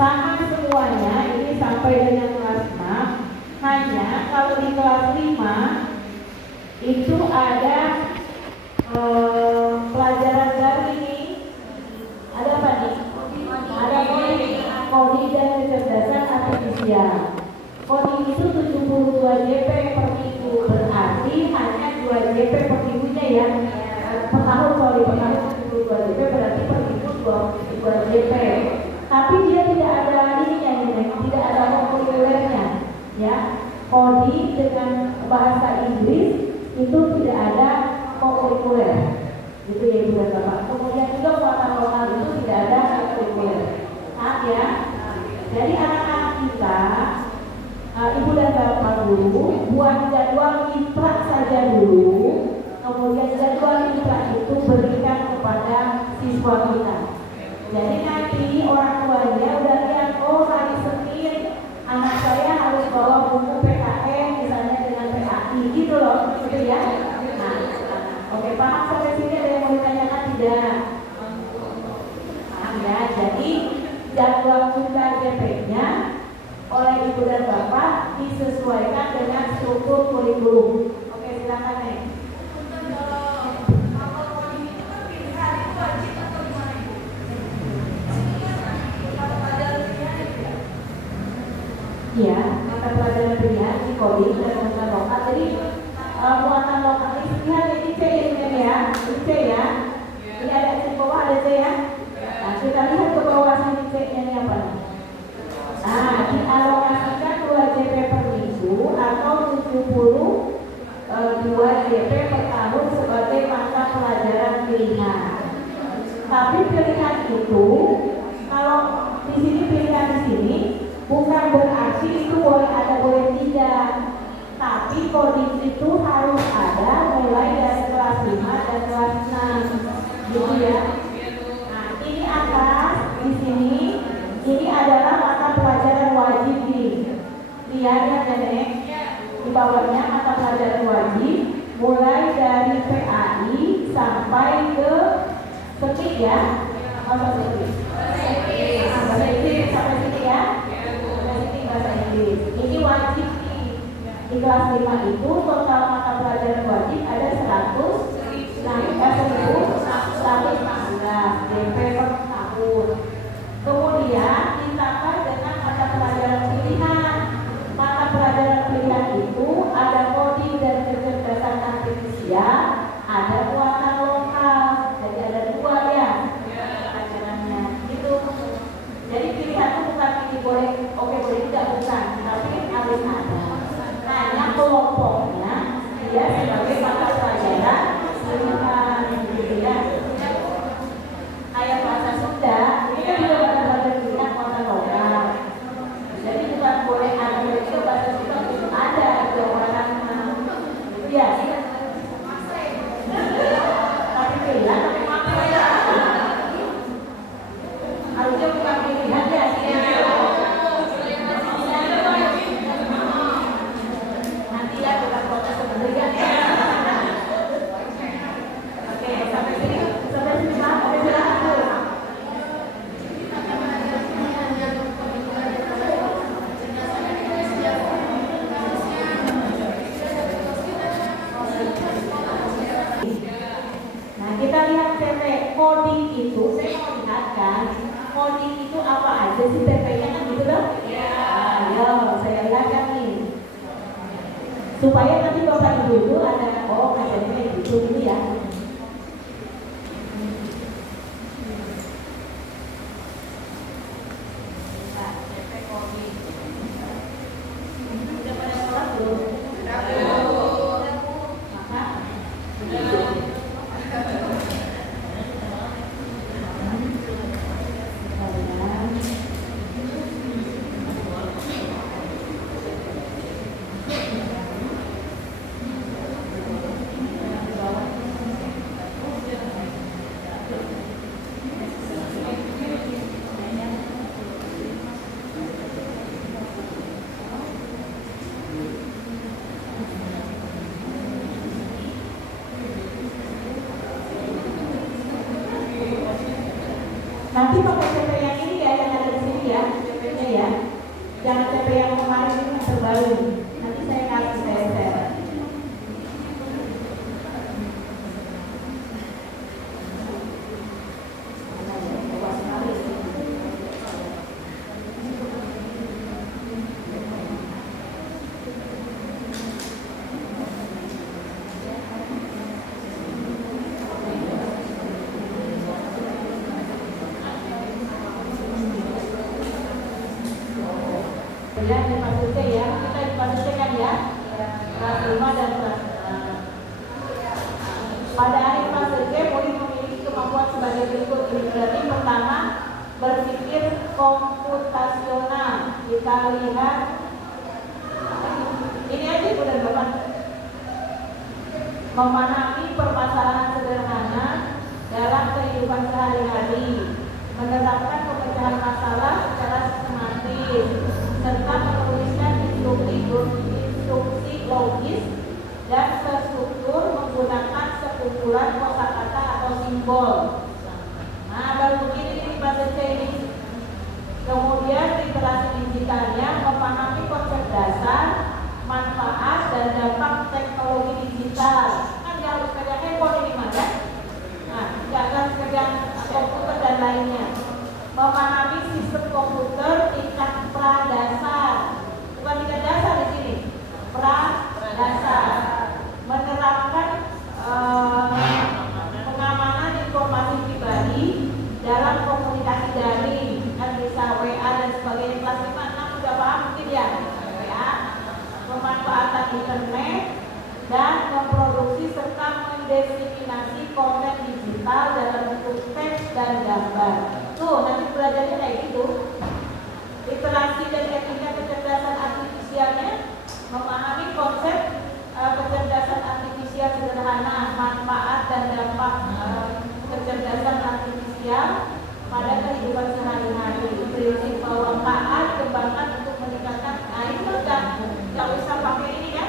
sama semuanya ini sampai dengan kelas 6. Hanya kalau di kelas 5 itu ada pelajaran baru ini. Ada apa nih? Ada coding dan kecerdasan artifisial. Coding itu 72 JP per minggu, berarti hanya 2 JP per minggunya ya. Per tahun 72 JP berarti per minggu 2 JP. Tapi dia tidak ada ininya, tidak ada vokabulernya, ya. Coding dengan bahasa Inggris itu tidak ada vokabuler, itu ya Ibu dan Bapak. Kemudian juga muatan lokal itu tidak ada vokabuler, ya. Jadi anak-anak kita, Ibu dan Bapak guru, buat jadwal intra saja dulu. Kemudian jadwal intra itu berikan kepada siswa kita. Jadi nanti orang tuanya udah lihat, oh hari Senin anak saya harus bawa buku PKN misalnya dengan PAI gitu loh, gitu ya. Nah, oke, paham sampai sini? Ada yang mau ditanyakan tidak? Paham ya? Jadi jadwal kita JP-nya oleh Ibu dan Bapak disesuaikan dengan struktur kurikulum. Oke, silakan nih. Iya, mata pelajaran pilihan di coding dan muatan lokal. Jadi muatan lokal ini lihat ini C ini ya, ini C ya. Ini ada di bawah, ada C ya. Nah, kita lihat ke bawah sini C-nya ini apa nih? Nah, dialokasikan 2 JP per minggu atau 72 JP per tahun sebagai mata pelajaran pilihan. Tapi pilihan itu, kalau di sini pilihan di sini bukan berarti itu boleh ada boleh tidak, tapi coding itu harus ada mulai dari kelas 5 dan kelas 6 gitu ya. Nah ini atas di sini ini adalah mata pelajaran wajib nih. Lihat ya Nenek, di bawahnya mata pelajaran wajib mulai dari PAI sampai ke setik ya. Masa setik? Bahasa Inggris sampai sini ya. Bahasa Inggris. Ini wajib nih. Di kelas 5 itu total mata pelajaran wajib ada 1.114 DP per tahun. Kemudian ditambah dengan mata pelajaran pilihan. Mata pelajaran pilihan itu ada coding dan kecerdasan artifisial, ada muatan lokal. Jadi ada 2 ya pelajarannya. Gitu. Jadi pilihan itu bukan ini boleh, oke boleh tidak, bukan, tapi harus ada. Nah, yang kelompoknya dia sebagai mata pelajaran pilihan, gitu ya. Kayak bahasa Sunda, itu juga mata pelajaran pilihan muatan lokal. Jadi bukan boleh ada, boleh tidak, bahasa Sunda itu ada, itu orang itu ya. Tapi pilihan, tapi makna ya. Harusnya bukan pilihan ya. Nanti ya kita protes sebenarnya ya. Oke, sampai sini paham, sampai silakan. Nah, kita lihat PP coding itu, saya mau lihatkan coding itu apa aja sih PP-nya kan gitu loh? Iya. Ayo, saya lihatkan nih. Supaya nanti Bapak Ibu itu ada, oh ngajarnya gitu ya. Nah, PP coding. Udah pada sekolah belum? Maka gabung. Nanti saya kasih share. Ya, di fase C ya, kita di fase C kan ya, kelas 5 dan kelas pada akhir fase C, murid memiliki kemampuan sebagai berikut. Ini berarti pertama, berpikir komputasional. Kita lihat ini aja udah Bapak. Memahami permasalahan sederhana dalam kehidupan sehari-hari, menerapkan pemecahan masalah secara sistematis, serta menuliskan instruksi logis dan terstruktur menggunakan sekumpulan kosakata atau simbol. Nah, baru begini di fase C ini. Kemudian literasi digitalnya, memahami konsep dasar, manfaat dan dampak teknologi digital. Kan dia harus kerja handphone ini Mas ya. Nah, jangan kerja komputer dan lainnya. Memahami sistem komputer tingkat pradasar, bukan tingkat dasar di sini, pradasar. Menerapkan pengamanan informasi pribadi dalam komunikasi daring, kan bisa WA dan sebagainya. Kelas 5, 6 sudah paham mungkin ya, WA. Pemanfaatan internet dan memproduksi serta mendiseminasi konten digital dalam bentuk teks dan gambar. Tuh, nanti belajarnya kayak gitu. Literasi dan etika kecerdasan artifisialnya, memahami konsep kecerdasan artifisial sederhana, manfaat dan dampak kecerdasan artifisial pada kehidupan sehari-hari. Prinsip bahwa taat kembangkan untuk meningkatkan nggak usah pakai ini ya,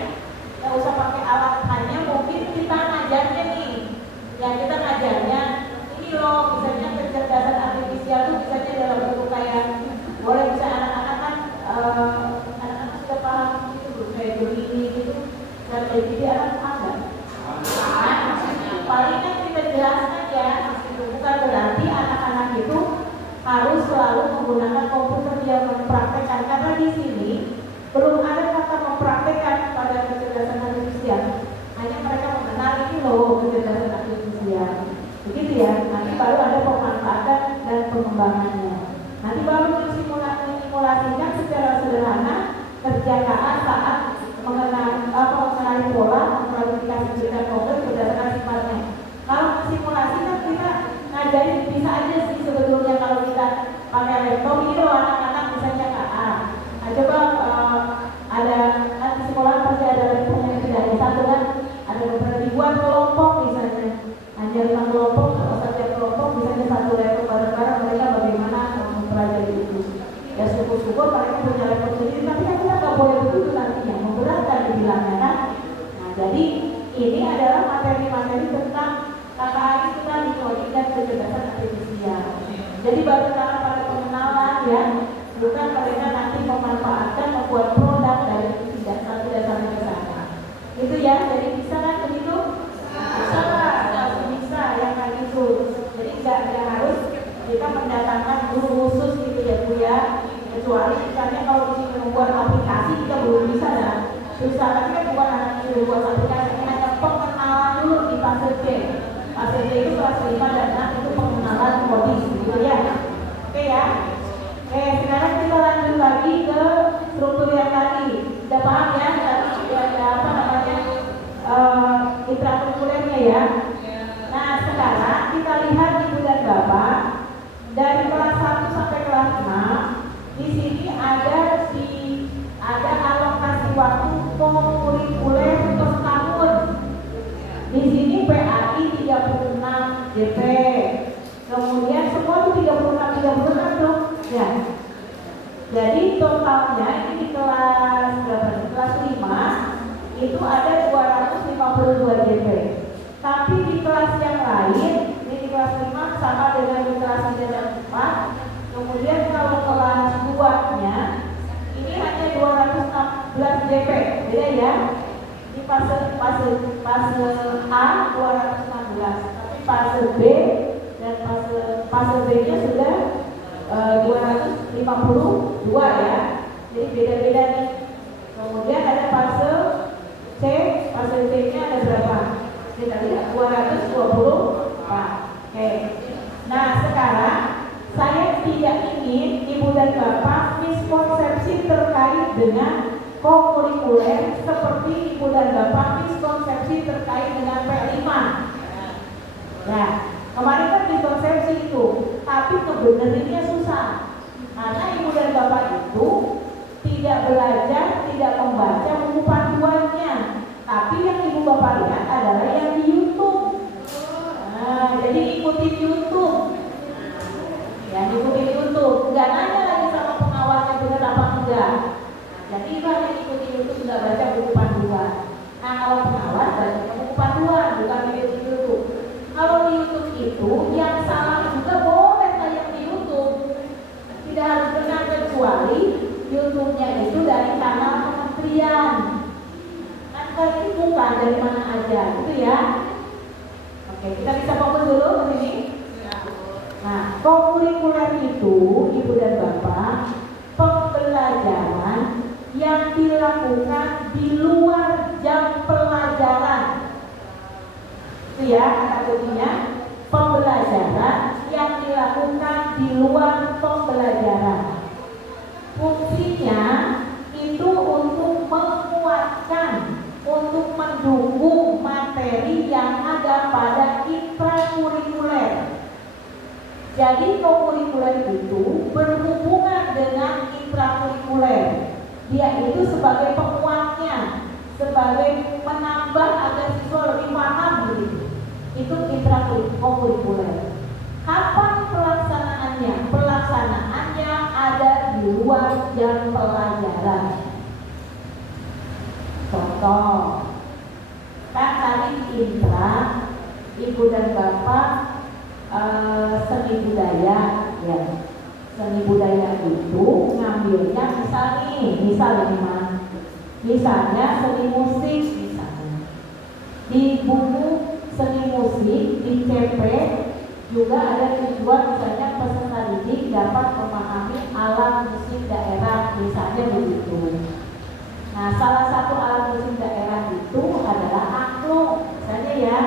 nggak usah pakai alat, hanya mungkin kita ngajarnya nih, ya kita ngajarnya ini loh, misalnya kecerdasan artifisial itu misalnya dalam bentuk kayak boleh bisa anak-anak kan anak-anak sudah paham gitu kayak begini gitu, dan kayak gitu anak paham nggak? Paling kan kita jelaskan ya, bukan berarti anak-anak itu harus selalu menggunakan komputer yang mempraktekkan, karena di sini belum ada kata mempraktekkan pada kecerdasan artifisial, hanya mereka mengenal ini loh kecerdasan artifisial, begitu ya. Nanti baru ada pemanfaatan dan pengembangannya. Nanti baru disimulasikan secara sederhana kerja KA saat mengenali pola, mengklasifikasi bidang konkret berdasarkan sifatnya. Kalau simulasi kan kita ngajarin bisa aja sih sebetulnya kalau kita pakai laptop ini loh anak-anak misalnya KA. Nah, coba ada nanti sekolah pasti ada laptopnya tidak ada satu kan, ada beberapa ribuan kelompok misalnya. Hanya 5 kelompok, kalau setiap kelompok misalnya satu laptop bareng-bareng, mereka bagaimana mempelajari itu. Ya syukur-syukur mereka punya laptop sendiri, tapi kan kita nggak boleh begitu nantinya, memberatkan dibilangnya kan. Nah, jadi ini adalah materi-materi tentang KKA kita di coding dan kecerdasan artifisial. Jadi baru sekarang pada pengenalan ya, bukan mereka nanti memanfaatkan membuat produk dari tidak satu dasarnya ke sana. Itu ya, jadi bisa kan begitu? Bisa lah, bisa yang kayak gitu. Jadi nggak harus kita mendatangkan guru khusus gitu ya Bu ya. Kecuali misalnya kalau di sini membuat aplikasi kita belum bisa ya. Susah, tapi kan bukan hanya disuruh buat aplikasi, hanya pengenalan dulu di fase C. Fase C itu kelas 5 dan 6 itu pengenalan coding gitu ya. Oke ya. Oke, sekarang kita lanjut lagi ke struktur yang tadi. Sudah paham ya? Tadi ada apa namanya intrakurikulernya ya. Nah, sekarang kita lihat Ibu dan Bapak dari kelas 1 sampai kelas 6. Di sini ada alokasi waktu kurikuler per tahun. Di sini PAI 36 JP. Kemudian semua itu 36 tuh. Ya. Jadi totalnya ini di kelas berapa? Kelas 5 itu ada 252 JP. Tapi di kelas yang lain, ini di kelas 5 sama dengan di kelas 3 dan 4. Kemudian kalau kelas 2-nya ini hanya 216 JP. fase A 216, tapi fase B dan fase B-nya sudah 252 ya. Jadi beda-beda nih. Kemudian ada fase C-nya ada berapa? Kita lihat 224. Oke. Nah, sekarang saya tidak ingin Ibu dan Bapak miskonsepsi terkait dengan kokurikuler seperti Ibu dan Bapak miskonsepsi terkait dengan P5. Ya, kemarin kan miskonsepsi itu, tapi kebenarannya susah. Karena Ibu dan Bapak itu tidak belajar, tidak membaca buku panduannya, tapi yang Ibu Bapak lihat adalah yang di YouTube. Nah, jadi ikutin YouTube. Ya, ikutin YouTube. Nggak nanya lagi sama pengawasnya benar apa enggak. Jadi ibaratnya ikuti YouTube, nggak baca buku panduan. Nah, kalau pengawas baca buku panduan, bukan video di YouTube. Kalau di YouTube itu yang salah juga boleh kayak di YouTube. Tidak harus benar kecuali YouTube-nya itu dari kanal kementerian. Nah, kalau ini bukan dari mana aja, gitu ya. Oke, kita bisa fokus dulu ke sini. Nah, kokurikuler itu, Ibu dan Bapak, pembelajaran yang dilakukan di luar jam pelajaran. Itu ya kata kuncinya, pembelajaran yang dilakukan di luar pembelajaran. Fungsinya itu untuk menguatkan, untuk mendukung materi yang ada pada intrakurikuler. Jadi kokurikuler itu berhubungan dengan intrakurikuler. Dia itu sebagai penguatnya, sebagai menambah agar siswa lebih paham begitu. Itu intrakurikuler. Kapan pelaksanaannya? Pelaksanaannya ada di luar jam pelajaran. Contoh, kan tadi intra, Ibu dan Bapak seni budaya, ya. Seni budaya itu ngambilnya misalnya seni musik misalnya. Di buku seni musik di CP juga ada tujuan misalnya peserta didik dapat memahami alat musik daerah misalnya begitu. Nah, salah satu alat musik daerah itu adalah angklung misalnya ya.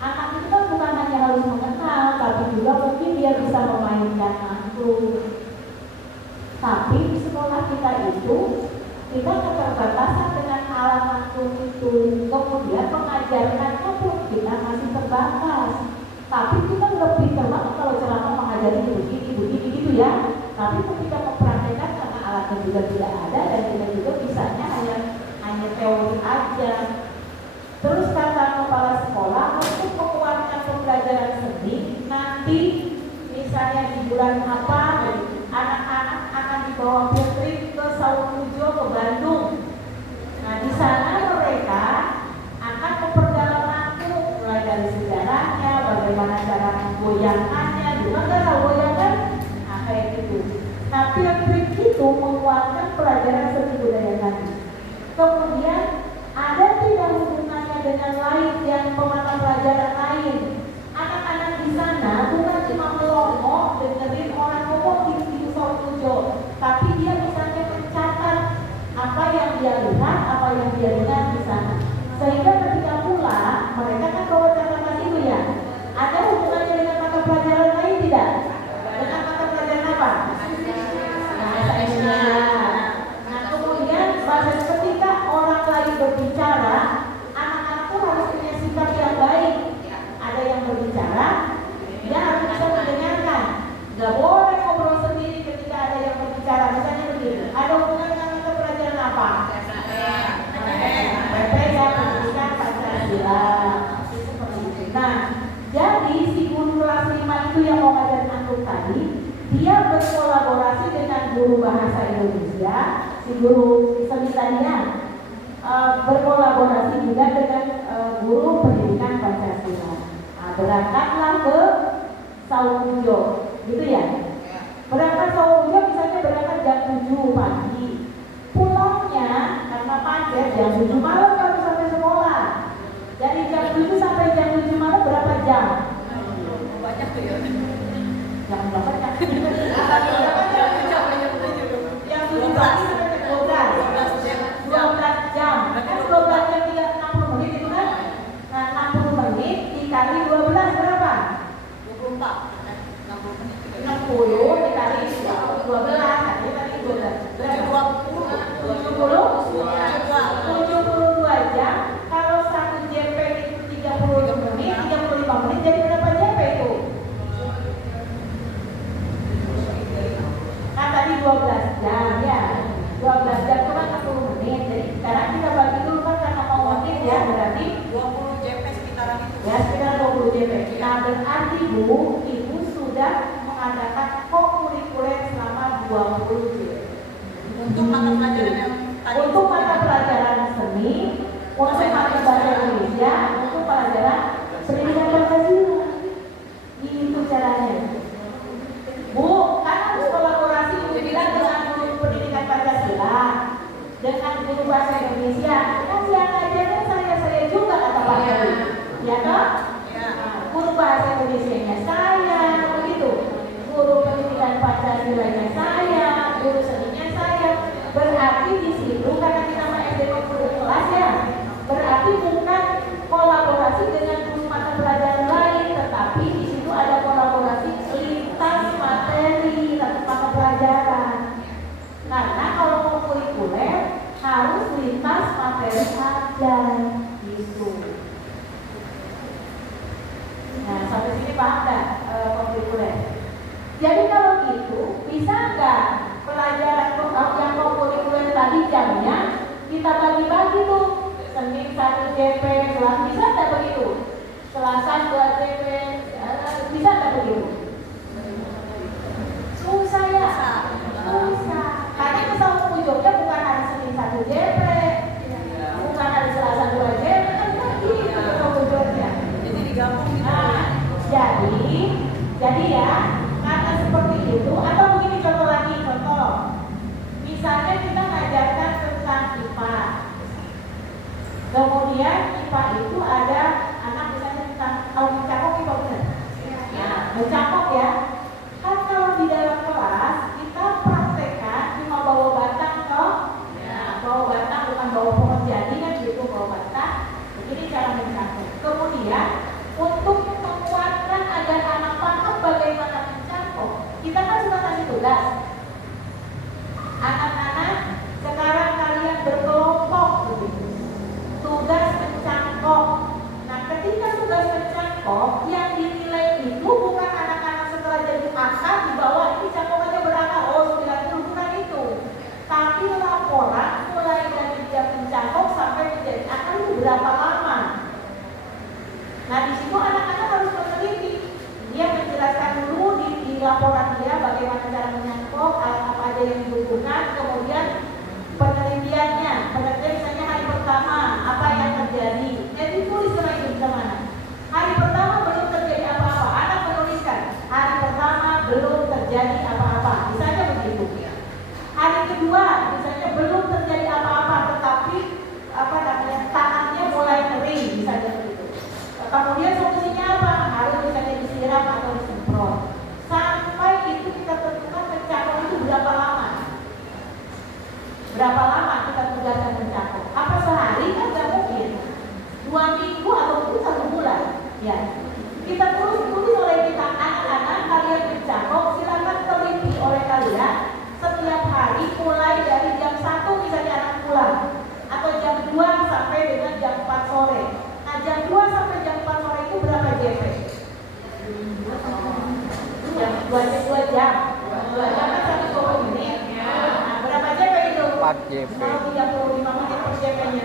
Anak itu kan bukan hanya harus mengenal, tapi juga mungkin dia bisa memainkan angklung. Tapi di sekolah kita itu kita keterbatasan dengan alat angklung itu. Kemudian mengajarkannya pun kita masih terbatas. Tapi kita lebih terbatas kalau ceramah mengajari begini gitu ya. Tapi ketika mempraktekkan karena alatnya juga tidak ada dan kita juga bisanya hanya teori aja. Terus kata kepala sekolah untuk menguatkan pembelajaran seni, nanti misalnya di bulan apa anak-anak akan dibawa field trip ke Saulujo ke Bandung. Nah, di sana mereka akan memperdalam angklung mulai dari sejarahnya, bagaimana cara menggoyangkannya, juga nggak tahu goyangkan, nah kayak gitu. Nah, field trip itu menguatkan pelajaran seni budaya tadi. Kemudian ada tidak hubungannya dengan lain yang pemata pelajaran lain. Anak-anak di sana bukan cuma melongo dengerin orang ngomong di Saulujo, tapi dia misalnya mencatat apa yang dia lihat, apa yang dia dengar di sana. Sehingga ketika pulang mereka kan bawa catatan itu ya. Ada hubungannya dengan mata pelajaran lain tidak? Dengan mata pelajaran apa? Bahasa Indonesia. Nah, kemudian ketika orang lain berbicara, anak-anak tuh harus punya sikap yang baik. Ada yang berbicara, dia harus bisa mendengarkan. Gak boleh ngobrol sendiri ketika ada yang berbicara. Misalnya begini, ada hubungan dengan mata pelajaran apa? PP ya, pendidikan Pancasila. Nah, jadi si guru kelas 5 itu yang mau ngajarin antum tadi, dia berkolaborasi dengan guru bahasa Indonesia, si guru seni tadinya berkolaborasi juga dengan guru pendidikan Pancasila. Nah, berangkatlah ke Saulujo, gitu ya. Berangkat Saulujo misalnya berangkat jam 7 pagi. Pulangnya karena macet jam 7 malam baru sampai banyak tuh ya. Jangan banyak. Yang 12 jam. Kan 12 jam 60 menit itu kan. Nah, 60 menit dikali 12 berapa? 24. 60 menit. 60 dikali 12. Tadi 12. Berarti 72 jam. Kalau 1 JP itu 30 menit, 35 menit, jadi berapa JP itu? Nah, tadi 12 jam ya. 12 jam itu kan 60 menit. Jadi sekarang kita bagi dulu kan karena mau motif ya, berarti 20 JP sekitaran itu. ya sekitar 20 JP. Nah, berarti Bu, Ibu sudah mengadakan co-curricular selama 20 JP. Untuk mata pelajaran yang tadi. Untuk mata pelajaran seni, untuk mata bahasa Indonesia, untuk pelajaran pendidikan Pancasila. Itu caranya. Bu, kan harus kolaborasi dengan guru pendidikan Pancasila, dengan guru bahasa Indonesia. Kan yang ngajarnya saya juga kata Pak Heri. Ya toh? Nah, guru bahasa Indonesia-nya saya, begitu. Guru pendidikan Pancasila-nya saya, guru seninya saya. Berarti di situ karena kita mah SD kelas ya, berarti bukan kolaborasi dengan guru mata pelajaran lain, tetapi di situ ada kolaborasi lintas materi atau mata pelajaran. Karena kalau mau kurikuler harus lintas materi saja gitu. Nah, sampai sini paham nggak kurikuler? Jadi kalau gitu bisa nggak pelajaran yang kurikuler tadi jamnya kita bagi-bagi tuh, Senin 1 JP, Selasa, bisa nggak begitu? Selasa 2 JP, bisa nggak begitu? Susah ya? Susah. Karena kesal ujungnya bukan hari Senin 1 JP, bukan hari Selasa 2 JP, kan begitu kesal ujungnya. Jadi digabung gitu. Nah, jadi ya, karena seperti itu, atau begini contoh lagi, contoh. Misalnya kita ngajarkan tentang IPA. Kemudian IPA itu ada anak misalnya tentang mencakok IPA benar. Nah, mencakok ya. Kan kalau di dalam kelas kita praktekkan cuma bawa batang toh. Nah, bawa batang bukan bawa pohon jadi kan gitu, bawa batang. Ini cara mencakok. Kemudian untuk menguatkan agar anak paham bagaimana mencakok, kita kan suka kasih tugas. Anak-anak, sekarang kalian berkelompok begitu. Tugas mencangkok. Nah, ketika tugas mencangkok yang dinilai itu bukan anak-anak setelah jadi akal di bawah ini cangkokannya berapa? Oh, 90, bukan itu. Tapi laporan mulai dari dia mencangkok sampai menjadi akal itu berapa lama? Nah, di situ anak-anak harus meneliti. Dia menjelaskan dulu di laporan dia bagaimana cara menyangkok, alat apa aja yang dibutuhkan, kemudian penelitiannya misalnya hari pertama apa yang terjadi, jadi tulis lagi di mana. Hari pertama belum terjadi apa-apa, anak menuliskan hari pertama belum terjadi apa-apa, misalnya begitu. Hari kedua misalnya belum terjadi apa-apa, tetapi tangannya mulai kering, misalnya begitu. Kemudian solusinya apa? Harus misalnya disiram atau disemprot. Sampai itu kita tentukan mencakok itu berapa lama? Berapa lama kita tugaskan mencakok? Apa sehari? Kan nggak mungkin. 2 minggu atau mungkin 1 bulan. Ya. Kita tulis oleh kita, anak-anak kalian mencakok, silakan teliti oleh kalian setiap hari mulai dari jam 1 misalnya anak pulang, atau jam 2 sampai dengan jam 4 sore. Nah, jam 2 sampai jam 4 sore itu berapa JP? 2 jam. 2 jam kan 120 menit. Nah, berapa JP itu? 4 JP. Kalau 35 menit per JP-nya.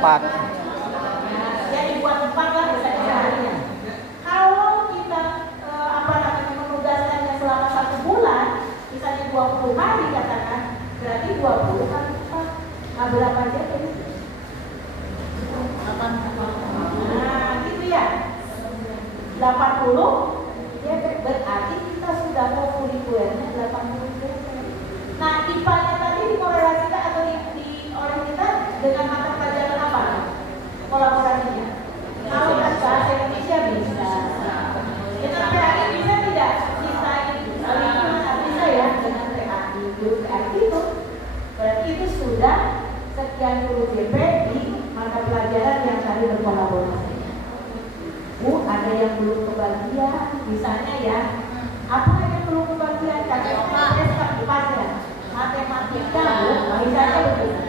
4. Nah, jadi buat 4 lah misalnya seharinya. Kalau kita menugaskannya selama 1 bulan, misalnya 20 hari katakan, berarti 20 kali 4. Nah, berapa JP? 80. Nah, gitu ya. 80 ya, berarti kita sudah mau kurikulernya 80 JP. Nah, IPA-nya tadi dikorelasikan atau oleh kita dengan mata pelajaran apa? Kolaborasinya. Kalau bahasa Indonesia bisa. Ya, tapi misalnya ya, apa yang perlu kebagian karena SK pas ya, matematika bu, misalnya begitu.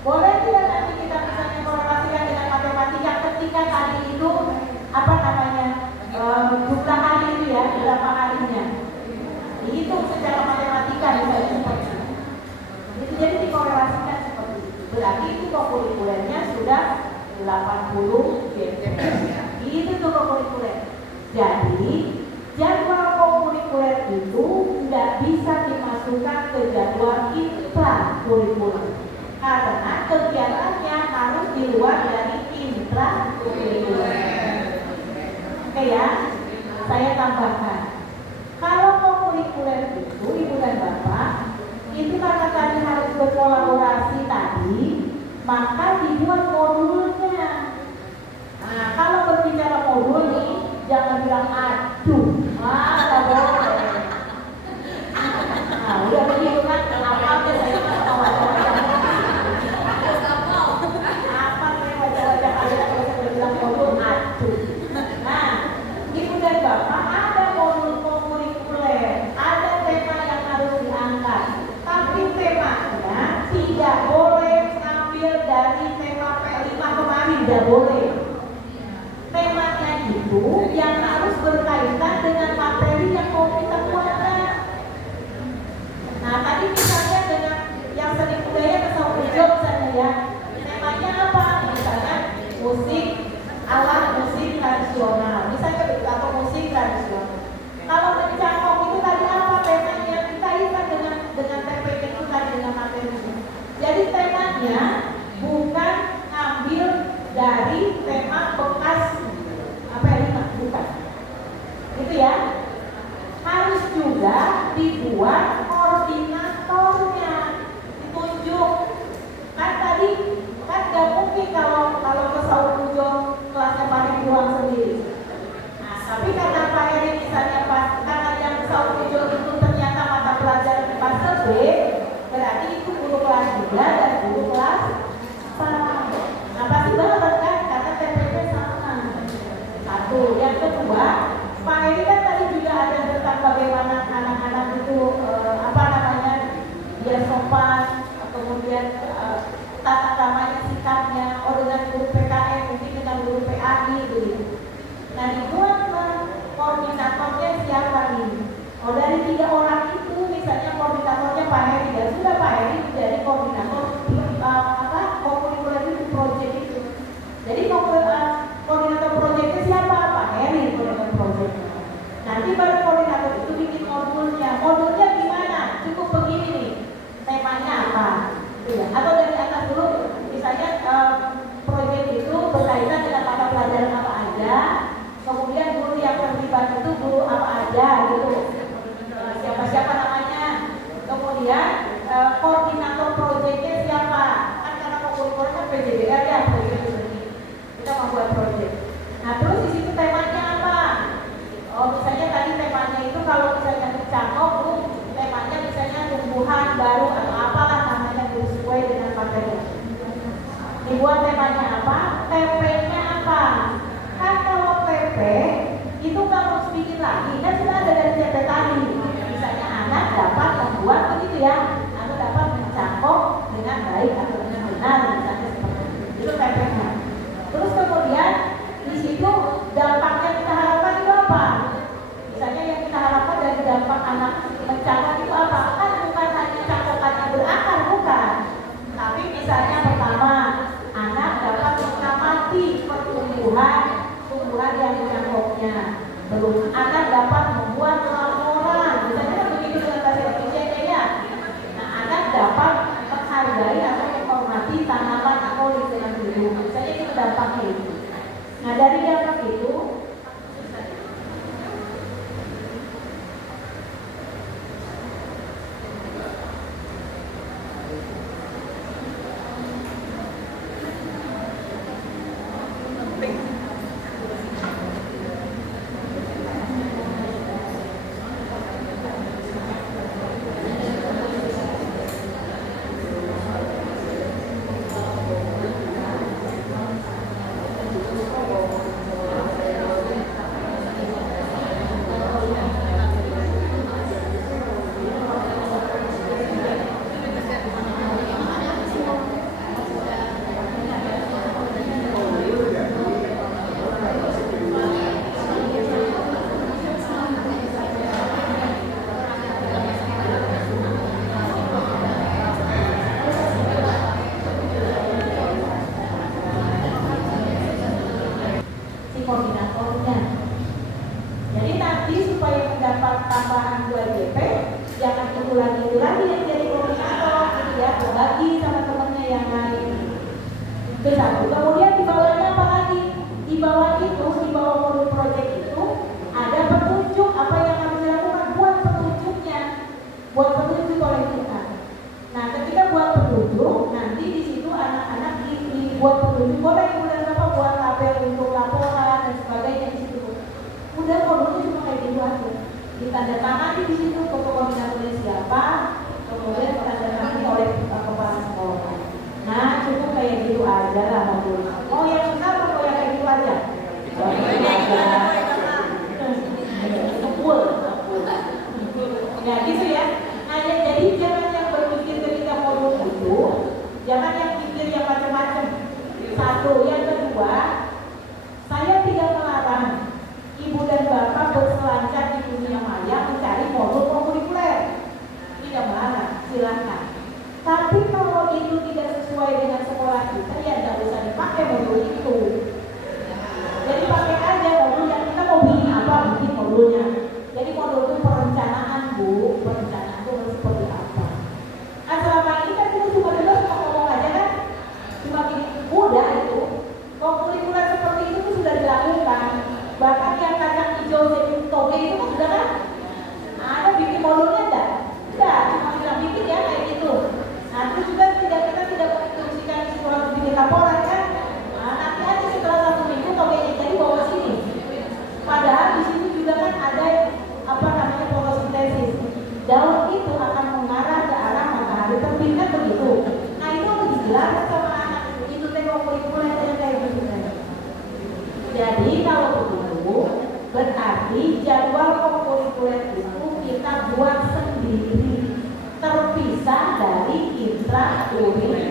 Boleh tidak nanti kita misalnya korelasikan dengan matematika ketika tadi itu apa namanya jumlah hari itu ya, berapa harinya? Dihitung secara matematika misalnya seperti itu. Jadi dikorelasikan seperti itu. Berarti itu kokurikulernya sudah 80 JPS. Itu tuh kokurikuler. Jadi jadwal kokurikuler itu nggak bisa dimasukkan ke jadwal intrakurikuler karena kegiatannya harus di luar dari intrakurikuler. Oke ya, saya tambahkan. Kalau kokurikuler itu Ibu dan Bapak itu karena tadi harus berkolaborasi tadi, maka dibuat modulnya. Nah, kalau berbicara modul nih, jangan bilang aduh, nggak boleh. Nah, udah begitu kan, apa aja saya sama wajah-wajah. Apa nih wajah-wajah kalian kalau saya bilang modul aduh. Nah, Ibu dan Bapak ada modul kokurikuler, ada tema yang harus diangkat. Tapi temanya tidak boleh ambil dari tema P5 kemarin, tidak boleh. Temanya itu yang harus berkaitan dengan materi yang mau kita kuatkan. Nah tadi misalnya dengan yang seni budaya kesal hijau misalnya ya, temanya apa? Misalnya musik, alat musik tradisional, misalnya begitu, atau musik tradisional. Kalau mencangkok itu tadi apa temanya? Dikaitkan dengan TPK itu tadi dengan materinya. Jadi temanya bukan ngambil dari tema bekas P5, bukan. Itu ya. Harus juga dibuat koordinatornya, ditunjuk. Kan tadi kan nggak mungkin kalau ke Saud Pujo kelasnya paling pulang sendiri. Nah, tapi karena Pak Heri misalnya karena yang Saud Pujo itu ternyata mata pelajaran fase B, berarti itu guru kelas 3 dan guru kelas 4. Nah pasti banget kan karena TPP sama. Satu, yang kedua, Pak Heri kan tadi juga ada tentang bagaimana anak-anak itu apa namanya dia sopan, kemudian tata namanya sikapnya, dengan guru PKN mungkin dengan guru PAI begitu. Nah dibuatlah koordinatornya siapa ini? Dari 3 orang itu misalnya koordinatornya Pak Heri dan sudah Pak Heri menjadi koordinator kokurikuler itu proyek itu. Jadi koordinator proyeknya siapa? Pak Heri koordinator proyeknya. Nanti baru koordinator itu bikin modulnya. Modulnya gimana? Cukup begini nih. Temanya apa? Gitu ya. Atau dari atas dulu, misalnya proyek itu berkaitan dengan mata pelajaran apa aja. Kemudian guru yang terlibat itu guru apa aja gitu. Siapa-siapa namanya. Kemudian koordinator proyeknya siapa? Kan karena kokurikuler kan PJBR ya, proyek ini. Kita membuat proyek. Nah terus di situ temanya apa? Oh misalnya tadi temanya itu kalau misalnya dicangkok, temanya misalnya tumbuhan baru atau apalah namanya sesuai dengan materi. Dibuat temanya apa? TP-nya apa? Kan kalau TP itu nggak harus bikin lagi, kan sudah ada dari TP tadi. Misalnya anak dapat membuat begitu ya, atau dapat mencangkok dengan baik atau dengan benar, misalnya seperti itu. Itu TP-nya. Terus kemudian di situ dampaknya kita harapkan itu apa? Misalnya yang kita harapkan dari dampak anak mencangkok itu apa? Kan bukan hanya cangkokannya berakar, bukan. Tapi misalnya pertama, anak dapat mengamati tumbuhan yang dicangkoknya. Belum, anak dapat membuat laporan. Misalnya kan begitu dengan bahasa Indonesia ya. Nah, anak dapat menghargai atau menghormati tanaman atau lingkungan hidup. Misalnya itu dampaknya itu. Nah, dari dampak itu Itu satu. Kemudian di bawahnya apa lagi? Di bawah itu, di bawah modul project itu ada petunjuk apa yang harus dilakukan, buat petunjuknya, buat petunjuk oleh kita. Nah, ketika buat petunjuk, nanti di situ anak-anak dibuat petunjuk, boleh kemudian apa buat tabel untuk laporan dan sebagainya di situ. Udah modulnya cuma kayak gitu aja. Ditandatangani di situ foto koordinatornya siapa, kemudian ditandatangani oleh kepala sekolah. Nah, cukup kayak gitu aja lah modul. Oh yang susah apa mau yang kayak gitu aja? Ya gitu ya. Nah, jadi jangan yang berpikir ketika modul itu, jangan yang pikir yang macam-macam. Satu, yang kedua, saya tidak melarang ibu dan bapak berselancar di dunia maya mencari modul kurikuler. Tidak melarang, silakan. Tapi kalau itu tidak sesuai dengan sekolah kita, ya tidak usah dipakai modul itu. Jadi pakai aja modul yang kita mau bikin apa, bikin modulnya. Jadi modul itu perencanaan, Bu. Perencanaan itu harus seperti apa. Nah, selama ini kan kita cuma dengar ngomong aja kan, cuma bikin mudah itu. Kurikuler seperti itu tuh sudah dilakukan. Bahkan yang kacang hijau jadi toge itu kan sudah kan? Ada bikin modulnya enggak? Enggak, cuma bilang bikin ya kayak gitu. Nah, itu juga kita tidak menginstruksikan di sekolah untuk bikin laporan kan? Nah, nanti aja setelah 1 minggu togenya jadi bawa sini. Padahal di sini juga kan ada apa namanya fotosintesis. Daun itu akan mengarah ke arah matahari terbit kan begitu. Nah, itu harus dijelaskan sama anak itu tengok kurikuler kayak gitu kan. Jadi kalau begitu berarti jadwal kurikuler itu kita buat sendiri, terpisah dari intrakurikuler.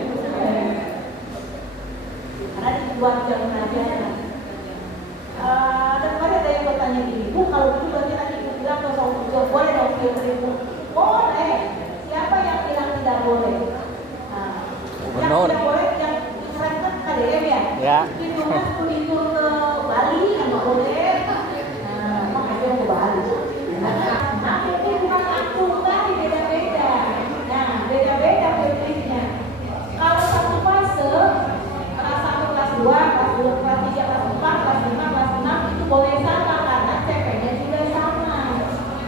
Karena dibuat jam pelajaran. Dan ada yang bertanya gini, Bu, kalau gitu berarti nanti Ibu bilang ke soal ujian boleh dong filter Ibu? Boleh. Siapa yang bilang tidak boleh? Yang tidak boleh, yang diserahkan KDM ya? Itu kan studi tour ke Bali, nggak boleh. Makanya ke Bali. Nah, ini bukan aku, tadi beda-beda. Nah, beda-beda filternya. Kalau satu fase, kelas 1, kelas 2, kelas 2, kelas 3, kelas 4, kelas 5, kelas 6 itu boleh sama karena CP-nya juga sama.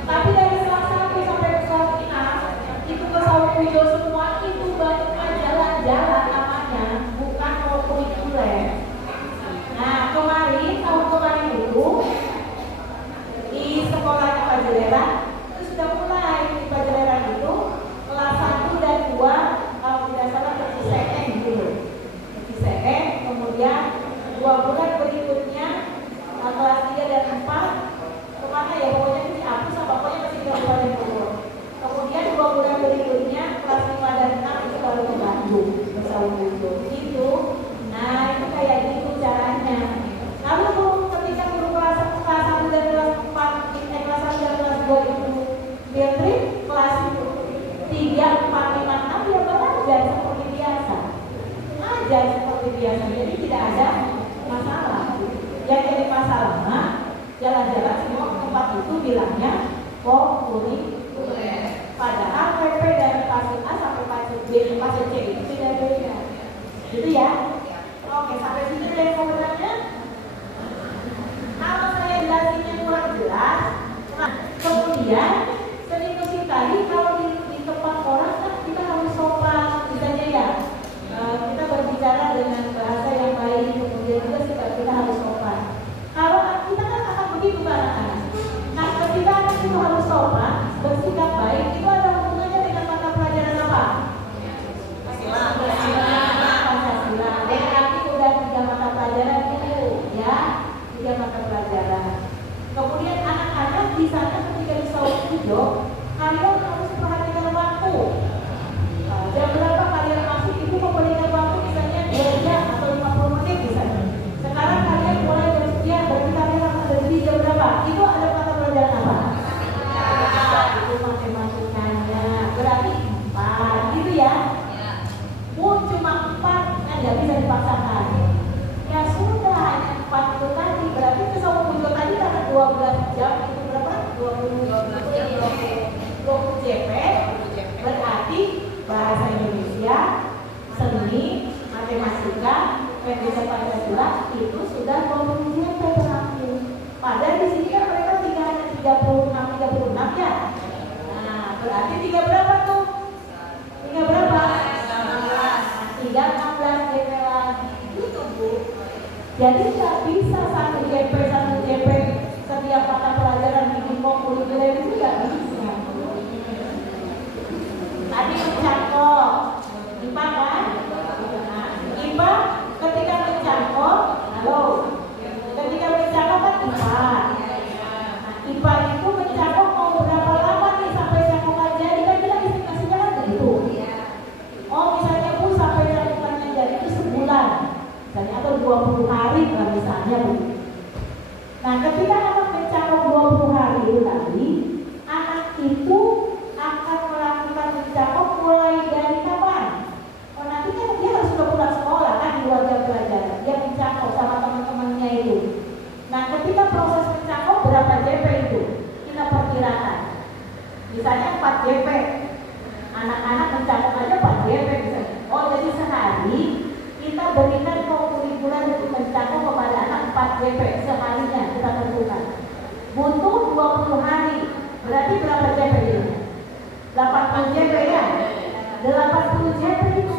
Tapi dari kelas 1 sampai kelas 6 itu ke Saung Pujo semua itu banyak jalan-jalan namanya, bukan kurikuler. Nah, tahun kemarin itu di sekolahnya Pak Jelera itu sudah mulai di Pak Jelera itu kelas 1 dan 2 kalau tidak salah CCN gitu. CCN, kemudian 2 bulan berikutnya kelas 3 dan 4 kemana ya, pokoknya di Apus apa pokoknya masih di Kabupaten Bogor. Kemudian 2 bulan berikutnya kelas 5 dan 6 itu baru ke Bandung, ke Saung Pujo gitu. Nah, itu kayak gitu caranya. Lalu ketika guru kelas 1 dan kelas 4, kelas 1 dan kelas 2 itu field trip, kelas 3, 4, 5, 6 ya belajar seperti biasa. Ajar seperti biasa, jadi tidak ada masalah. Yang jadi masalah mah jalan-jalan semua ke tempat itu bilangnya kurikuler. Padahal PP dari fase A sampai fase B, fase C itu beda-beda. Gitu ya? Oke, sampai sini ada yang mau bertanya? Kalau saya jelasinnya kurang jelas, nah, kemudian seni musik tadi kalau di tempat orang kan kita harus sopan, misalnya ya. Kita berbicara dengan bahasa yang baik, kemudian juga sikap kita harus sopan. Kalau kita kan akan begitu ke anak-anak. Nah, ketika anak itu harus sopan, bersikap baik, itu ada hubungannya dengan mata pelajaran apa? Pancasila. Berarti udah 3 mata pelajaran itu, ya, 3 mata pelajaran. Kemudian anak-anak di sana ketika di Saung Pujo, kalian harus perhatikan waktu. Jam berapa kalian masuk itu memberikan waktu misalnya 2 jam atau 50 menit misalnya. Sekarang kalian mulai jam sekian, berarti kalian akan berhenti jam berapa? Itu ada mata pelajaran apa? Itu matematikanya. Berarti 4 gitu ya? Cuma 4 kan nggak bisa dipaksakan. Ya sudah, hanya 4 itu tadi. Berarti ke Saung Pujo tadi karena 12 jam itu berapa? 20 JP. Berarti bahasa Indonesia, seni, matematika, Indonesia Pancasila itu sudah 20 JP berlaku. Padahal di sini kan mereka tinggal hanya 36 ya. Nah, berarti tiga berapa tuh? Tiga berapa? 16 JP lagi. Itu Bu. Jadi nggak bisa satu JP setiap mata pelajaran bikin kurikulum itu nggak bisa. Tadi mencangkok, IPA kan? Nah, IPA ketika mencangkok, halo, ketika mencangkok kan IPA. Nah, IPA itu mencangkok mau berapa lama nih sampai cangkokan jadi, kan kita estimasinya kan begitu. Oh misalnya Bu sampai cangkokannya jadi itu sebulan, misalnya atau 20 hari lah misalnya Bu. Nah ketika anak mencangkok 20 hari itu tadi, anak itu akan melakukan mencangkok mulai dari kapan? Oh nanti kan dia harus sudah pulang sekolah kan di luar jam pelajaran, dia mencangkok sama teman-temannya itu. Nah ketika proses mencangkok berapa JP itu? Kita perkirakan misalnya 4 JP, anak-anak mencangkok aja 4 JP misalnya. Oh jadi sehari kita berikan kurikuler untuk mencangkok kepada anak 4 JP seharinya kita tentukan. Butuh 20 hari, berarti berapa JP ini? 80 JP ya? 80 JP itu.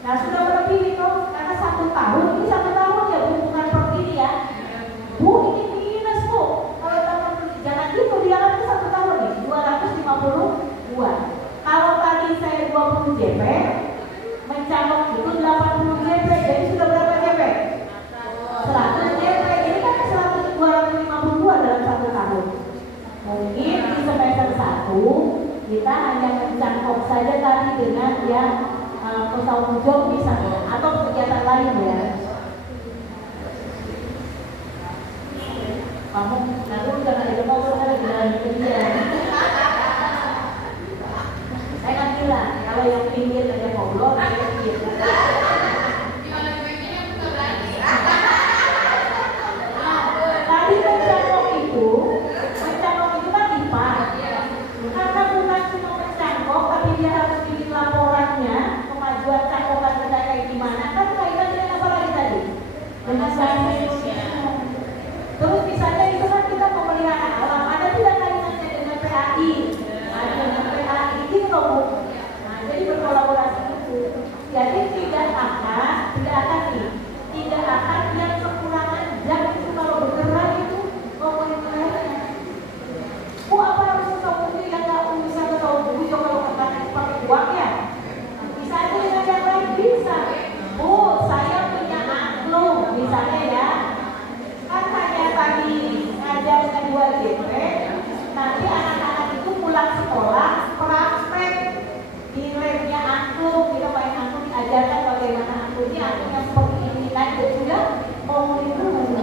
Nah sudah melebihi toh, karena 1 tahun, ini 1 tahun ya Bu, bukan per ini ya. Bu ini minus Bu, kalau jangan gitu, bilangan itu 1 tahun nih, 252. Kalau tadi saya 20 JP, mencangkok itu 80 JP, jadi sudah berapa JP? 100 JP, ini kan 252 dalam 1 tahun. Mungkin di semester 1 kita hanya mencangkok saja tadi dengan yang pesawat job misalnya atau kegiatan lain ya. Kamu lalu jangan ada ngobrol lagi dengan dia. Saya kan bilang kalau yang pinggir aja ngobrol, saya pinggir. Tadi mencangkok itu kan IPA. Karena bukan cuma mencangkok, tapi dia harus bikin laporannya, kemajuan cangkokan kita kayak gimana. Kan kaitan dengan apa lagi tadi? Dengan bahasa Indonesia. Terus misalnya itu kan kita memelihara alam, ada tidak kaitannya dengan PAI? Ada dengan PAI itu loh. Nah, jadi berkolaborasi itu. Jadi tidak akan yang kekurangan jam itu kalau bergerak itu komunitasnya. Bu apa harus tahu yang nggak bisa tahu bu kalau katanya pakai uang ya? Bisa aja dengan yang lain bisa. Bu saya punya aklum misalnya ya. Kan hanya tadi ngajar dengan 2 JP, nanti anak-anak itu pulang sekolah praktek di labnya aklum, kita main aklum diajarkan bagaimana aklumnya, aklum yang seperti ini kan sudah komunitas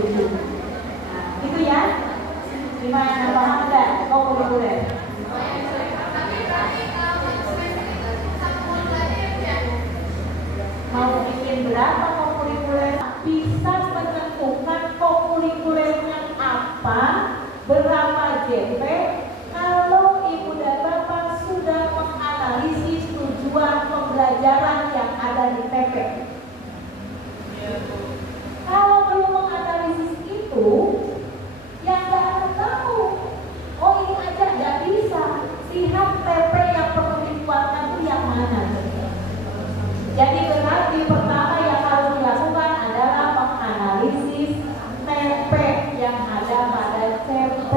gitu. Nah, gitu ya. Gimana paham nggak komunitas? Mau bikin berapa komunitas? Bisa menentukan kurikulumnya apa, berapa JP, kalau Ibu dan Bapak sudah menganalisis tujuan pembelajaran yang ada di TP. Kalau belum menganalisis itu, yang nggak akan tahu. Oh ini aja nggak bisa. Lihat TP yang perlu dikuatkan itu yang mana. Jadi berarti pertama yang harus dilakukan adalah menganalisis TP yang ada pada CP.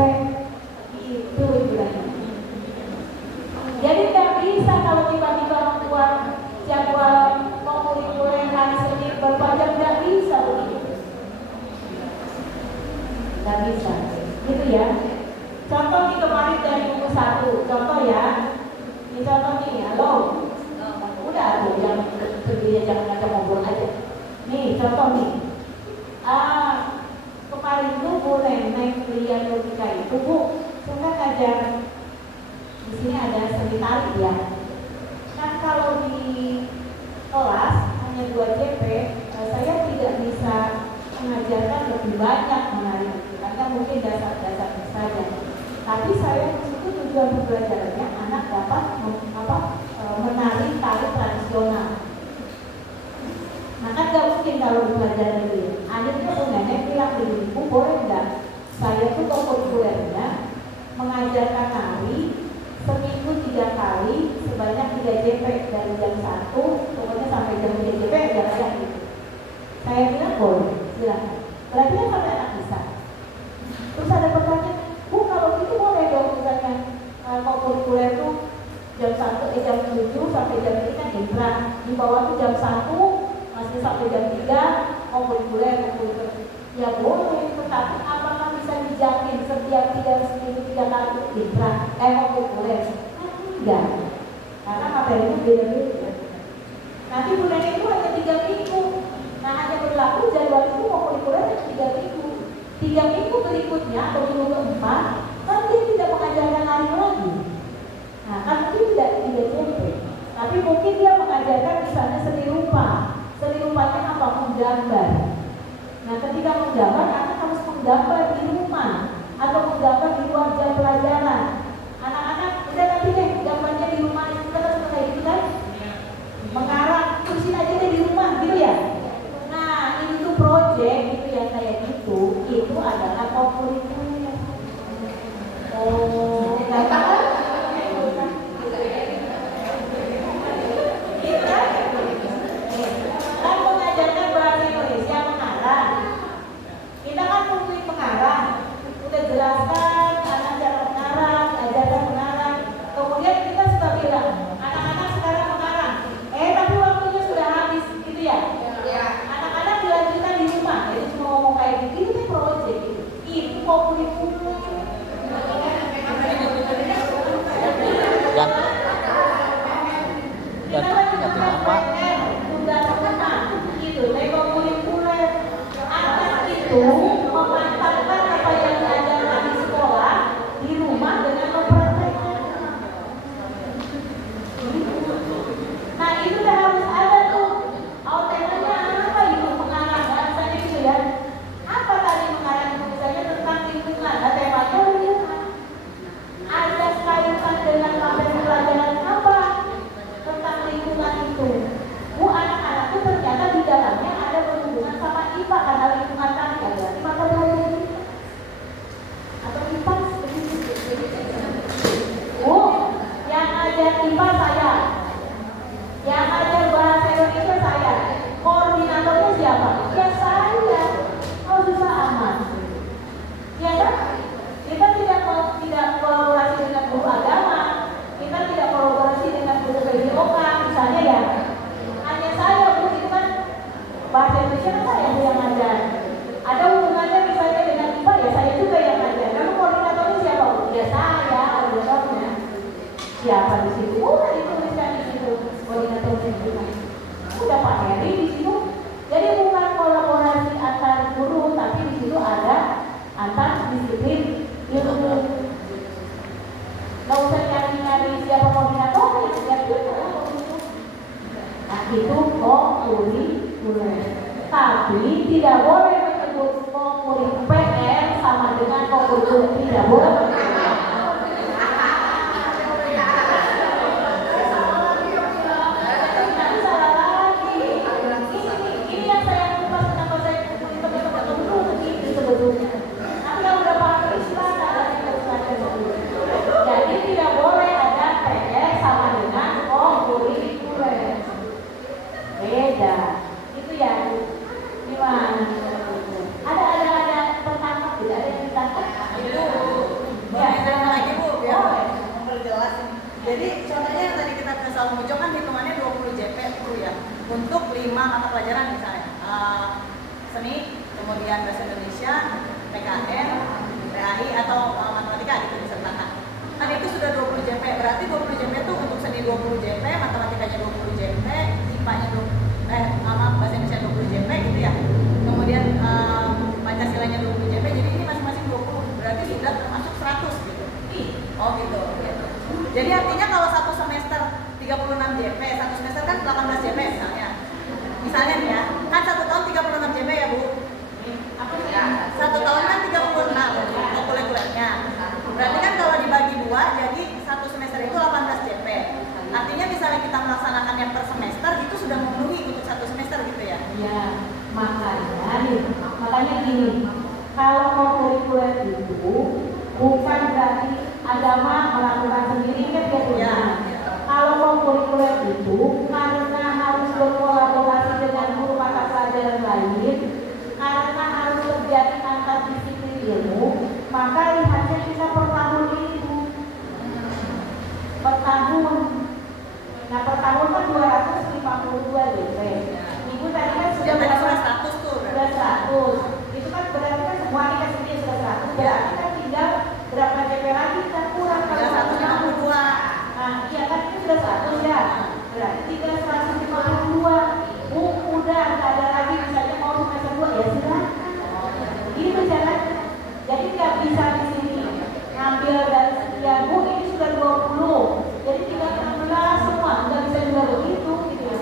Itu istilahnya. Jadi nggak bisa kalau tiba-tiba membuat jadwal kurikulum hari Senin berpajak, nggak bisa begitu. Nggak bisa. Gitu ya. Contoh nih kemarin dari buku 1. Contoh ya. Ini contoh nih, halo. Udah tuh yang berdiri jangan ngajak ngobrol aja. Nih contoh nih. Kemarin tuh Bu Neneng lihat logika itu Bu, suka ngajar. Di sini ada seni tari ya. Kan kalau di kelas hanya 2 JP, saya tidak bisa mengajarkan lebih banyak menari karena mungkin dasar-dasar saja. Tapi saya itu tujuan pembelajarannya anak dapat menari tari tradisional. pelajaran itu ya. Akhirnya Bu Nenek bilang begini, Bu boleh nggak saya tuh kokurikulernya mengajarkan nari seminggu 3 kali sebanyak 3 JP dari jam 1 pokoknya sampai jam 3 JP jalan gitu. Saya bilang boleh, silakan. Berarti kan sampai anak bisa. Terus ada pertanyaan, Bu kalau gitu boleh dong misalnya kokurikuler tuh jam 7 sampai jam 3 kan intra, di bawah tuh jam 1 masih sampai jam 3 kokurikuler. Ya boleh, tetapi apakah bisa dijamin setiap 3 kali intra kokurikuler? Kan enggak, karena materinya beda-beda. Nanti Bu Nenek itu hanya 3 minggu, nah hanya berlaku jadwal itu kokurikuler hanya 3 minggu. 3 minggu berikutnya atau minggu keempat kan dia tidak mengajarkan nari lagi. Nah kan mungkin tidak JP, tapi mungkin dia mengajarkan misalnya seni rupa. Seni rupanya apa? Menggambar. Nah ketika menggambar, anak harus menggambar di rumah atau menggambar di luar jam pelajaran. Anak-anak udah nanti deh gambarnya di rumah, kita kan suka kayak gitu kan? Mengarang, terusin aja deh di rumah gitu ya. Nah ini tuh project itu yang kayak gitu, itu adalah kokurikuler. Oh, nggak tahu. Kan mengajarkan bahasa Indonesia mengarang. Kita kan mungkin mengarang, udah jelaskan anak cara mengarang, ajarkan mengarang. Kemudian kita suka bilang, anak-anak sekarang mengarang. Tapi waktunya sudah habis, gitu ya? Anak-anak dilanjutkan di rumah, jadi cuma ngomong kayak gitu, itu kan project gitu. Itu kokurikuler. Kita lagi makan PR, udah menang, gitu. Kokurikuler. Anak itu memanfaatkan apa yang diajarkan di sekolah, di rumah dengan mempraktekkan. Nah itu udah harus ada tuh. Temanya apa itu mengarang, misalnya gitu ya. Apa tadi mengarang itu misalnya tentang lingkungan, temanya lingkungan. Ada kaitan dengan materi pelajaran apa tentang lingkungan itu. Bu anak-anak itu ternyata di dalamnya ada berhubungan sama IPA karena lingkungan tadi ada mata pelajaran atau IPA. Bu, yang ngajar IPA saya, yang ngajar bahasa Indonesia saya, koordinatornya siapa? Ya saya. Oh susah amat. Ya kan? Kita tidak kolaborasi dengan guru agama, kita tidak kolaborasi dengan guru PJOK, misalnya ya. Hanya saya Bu, itu kan bahasa Indonesia kan saya yang ngajar. Ada hubungannya misalnya dengan IPA, ya saya juga yang ngajar. Lalu koordinatornya siapa Bu? Ya saya, koordinatornya. Siapa di situ? Udah dituliskan di situ koordinatornya juga. Udah Pak Heri di situ. Jadi bukan kolaborasi antar guru, tapi di situ ada antar disiplin ilmu. Nggak usah nyari-nyari siapa koordinatornya, siapa juga. Nah itu kokurikuler. Tapi tidak boleh menyebut kokurikuler PR sama dengan kokurikuler, tidak boleh. Jadi tidak boleh ada PR sama dengan kokurikuler. Beda. Itu ya. Gimana? Ada pertanyaan tidak ada yang ditangkap? Itu Ya, lagi Bu, biar boleh. memperjelas. Jadi contohnya yang tadi kita ke Salmojo kan hitungannya 20 JP itu ya untuk 5 mata pelajaran misalnya seni, kemudian bahasa Indonesia, PKN, PAI atau matematika gitu disertakan. Kan itu sudah 20 JP, berarti 20 JP itu untuk seni 20 JP, matematikanya 20 JP, IPA-nya bahasa Indonesia 20 JP gitu ya. Kemudian Pancasilanya 20 JP, jadi ini masing-masing 20, berarti sudah termasuk 100 gitu. Oh gitu. Jadi artinya kalau satu semester 36 JP, satu semester kan 18 JP misalnya. Misalnya nih ya, kan 1 tahun 36 JP ya Bu? Ya, 1 tahun kan 36 kokurikulernya. Berarti kan kalau dibagi 2, jadi satu semester itu 18 JP. Artinya misalnya kita melaksanakannya per semester, itu sudah memenuhi untuk 1 semester gitu ya? Iya. Makanya gini, kalau kokurikuler itu bukan berarti agama melakukan sendiri kan dia punya. Kalau kokurikuler itu karena harus berkolaborasi dengan guru mata pelajaran lain, karena harus terjadi antar disiplin ilmu, maka lihatnya kita per tahun ini Bu. Per tahun. Nah per tahun kan 252 DP. Ibu tadi kan sudah 100 tuh. Sudah 100. Itu kan berarti kan semua ini kan sudah 100. Berarti kan tinggal berapa DP lagi kita kurang kalau 152. Nah, iya kan itu sudah 100 ya. Berarti tinggal 152. Bu, udah nggak ada lagi misalnya mau semester 2 ya sudah. Gitu jalan. Jadi nggak bisa di sini ngambil dari sekian. Bu, ini sudah 20. Jadi tinggal 16 semua. Nggak bisa juga begitu gitu ya.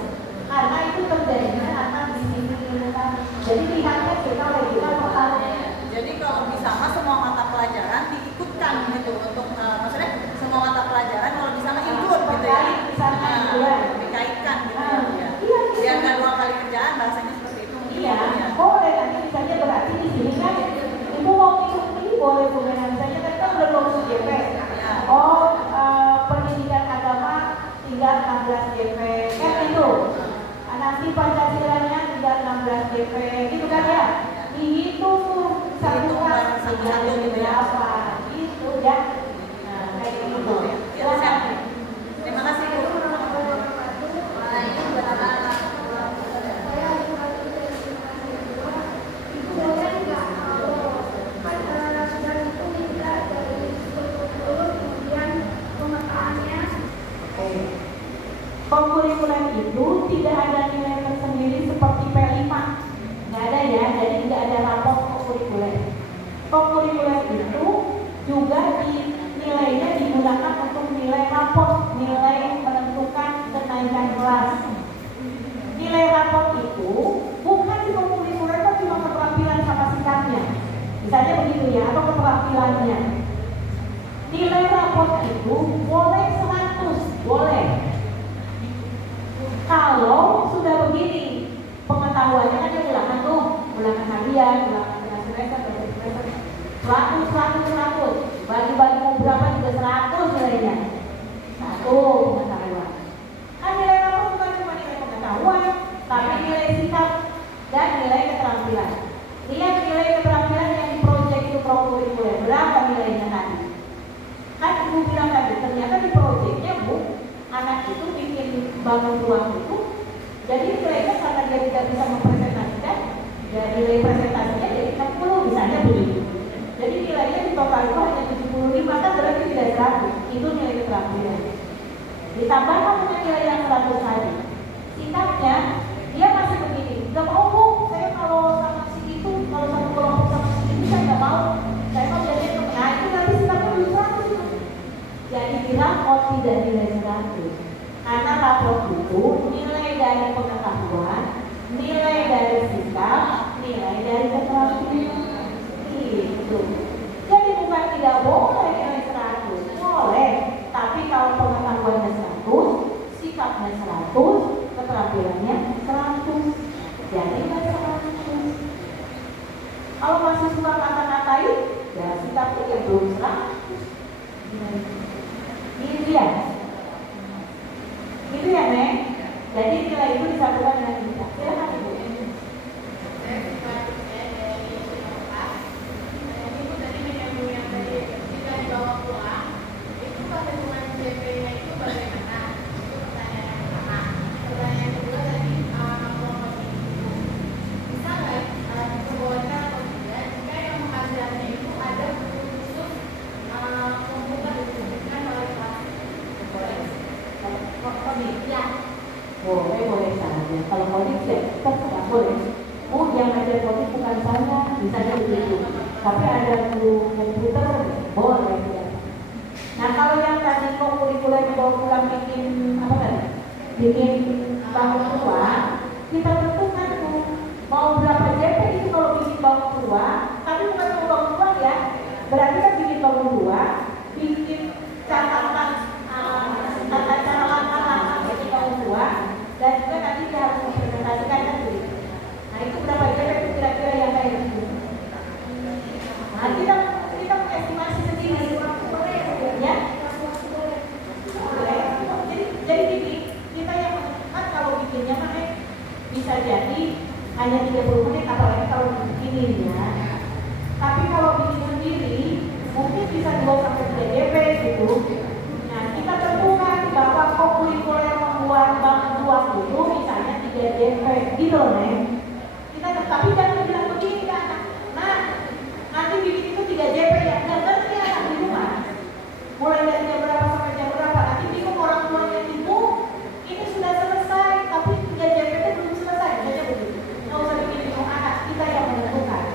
Karena itu terjadinya akan di sini kan. Jadi lihatnya kita regular pertanyaannya. Jadi kalau bisa mah semua mata pelajaran diikutkan gitu untuk maksudnya semua mata pelajaran kalau bisa mah ikut gitu ya. Dikaitkan gitu ya. Iya, biar nggak 2 kali kerjaan bahasanya seperti itu. Iya, boleh nanti misalnya berarti di sini kan ibu mau ikut ini boleh bukan misalnya kan kita udah lulus JP. Oh, pendidikan agama tinggal 16 JP kan itu. Nanti Pancasilanya tinggal 16 JP gitu kan ya. Dihitung satukan satu berapa gitu ya. Nah, kayak gitu. Terima kasih Bu. Kokurikuler itu tidak ada nilai tersendiri seperti P5, nggak ada ya, jadi tidak ada rapor kokurikuler. Kokurikuler itu juga nilainya digunakan untuk nilai rapor, nilai menentukan kenaikan kelas. Nilai rapor itu bukan di kokurikuler tapi cuma keterampilan sama sikapnya, misalnya begitu ya, atau keterampilannya. Nilai rapor itu boleh 100, boleh. Kalau sudah begini, pengetahuannya kan dia ulangan tuh, ulangan harian, ulangan tengah semester, 100, bagi-bagi mau berapa juga 100 nilainya. Satu pengetahuan. Kan nilai rapor bukan cuma nilai pengetahuan, tapi nilai sikap dan nilai keterampilan. Lihat nilai keterampilan yang di proyek itu prokurikuler, berapa nilainya tadi? Kan ibu bilang tadi, ternyata di proyeknya Bu, anak itu bikin bangun ruang itu, jadi nilainya karena dia tidak bisa mempresentasikan, ya nilai presentasinya jadi 60 misalnya begitu. Jadi nilainya di total itu hanya 75, kan berarti tidak 100. Itu nilai keterampilan. Ditambahkan dengan nilai yang 100 tadi. Sikapnya dia masih begini, nggak mau Bu, saya kalau sama si itu, kalau satu kelompok sama si itu saya nggak mau, saya mau jadi nah itu nanti sikapnya lebih 100. Jadi rapor tidak nilai 100. Karena rapor itu nilai dari pengetahuan, nilai dari sikap, nilai dari keterampilan. Itu. Jadi bukan tidak boleh nilai 100, boleh. Tapi kalau pengetahuannya 100, sikapnya 100, keterampilannya 100. Jadi nggak 100. Kalau masih suka kata-katain, ya sikapnya ya belum 100. Gitu ya. Gitu ya, Neng. Jadi nilai itu disatukan dengan sikap. Silakan Ibu. Boleh saja. Kalau kodik ya terserah boleh. Oh yang ngajar kodik bukan saya, misalnya begitu. Tapi ada guru komputer, boleh ya. Nah kalau yang tadi kurikuler dibawa pulang bikin apa tadi? Bikin bangun tua, kita tentukan tuh mau berapa JP itu kalau bikin bangun tua. Tapi bukan mau bangun tua ya. Berarti kan bikin bangun tua, bikin catatan tata cara bikin bangun tua. Dan juga nanti dia harus mempresentasikan kan begitu. Nah itu berapa hanya 30 menit, apalagi kalau bikinnya. Tapi kalau bikin sendiri mungkin bisa 2-3 JP gitu. Nah, kita tentukan bahwa kurikuler membuat bank uang itu misalnya 3 JP gitu loh, Neng. Kita tetapi jangan bilang begini kan. Nah, nanti bikin itu 3 JP ya, dan nanti anak di rumah. Mulai dari jam berapa sampai jam berapa, nanti bingung orang tuanya ibu, ini sudah selesai, tapi 3 JP itu belum selesai, misalnya begitu. Nggak usah bikin bingung anak, kita yang menentukan.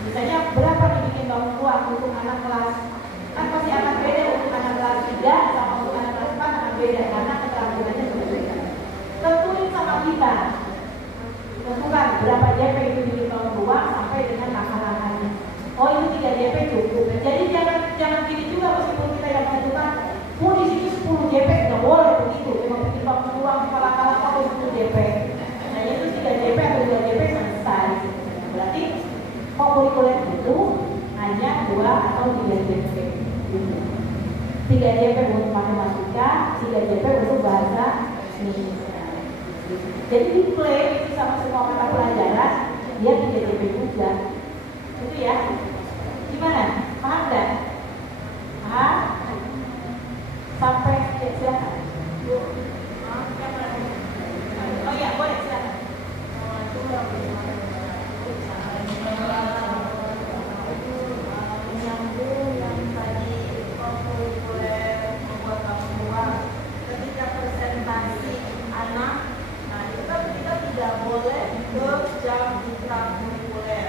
Misalnya berapa dibikin bangun uang untuk anak kelas, kan pasti akan beda untuk anak kelas 3 sama untuk anak kelas 4 akan beda, karena keterampilannya berbeda. Tentuin sama kita, tentukan berapa JP itu bikin bangun uang sampai dengan langkah-langkahnya. Oh ini 3 JP cukup. Jadi jangan gini juga meskipun kita yang menentukan. Oh di situ 10 JP nggak boleh begitu. Memang bikin bangun uang kepala-kepala kalau 10 JP. Nah itu 3 JP atau 2 JP selesai. Berarti kurikuler itu hanya 2 atau 3 JP. 3 JP untuk matematika, 3 JP untuk bahasa Indonesia. Jadi di play itu sama semua mata pelajaran dia 3 JP juga. Itu ya. Gimana? Paham nggak? Paham? Sampai ya, silakan. Oh iya, boleh silakan. Menyambung yang tadi kurikuler membuat bangun uang. Ketika presentasi anak, nah itu kan kita tidak boleh ke jam intrakurikuler,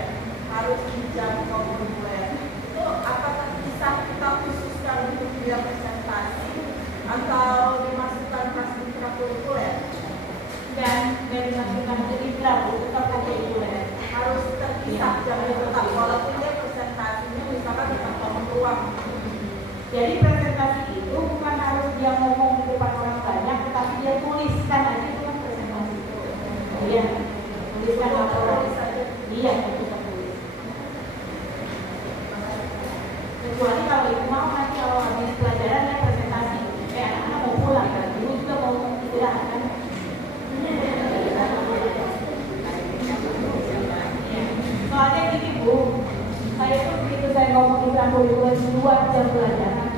harus di jam kurikuler. Itu apakah bisa kita khususkan untuk dia presentasi atau dimasukkan pas intrakurikuler? Dan dimasukkan ke intra tetap kurikuler. Harus terpisah jamnya tetap, walaupun dia presentasinya misalkan tentang bangun uang. Jadi presentasi itu bukan harus dia ngomong di depan orang banyak, tetapi dia tuliskan aja itu kan presentasi. Iya, tuliskan laporan. Iya, itu kan tulis. Kecuali kalau ibu mau nanti kalau habis pelajaran ya presentasi, anak-anak mau pulang kan, ibu juga mau istirahat kan. Soalnya gini Bu, saya tuh begitu saya ngomong intrakurikuler 2 jam pelajaran,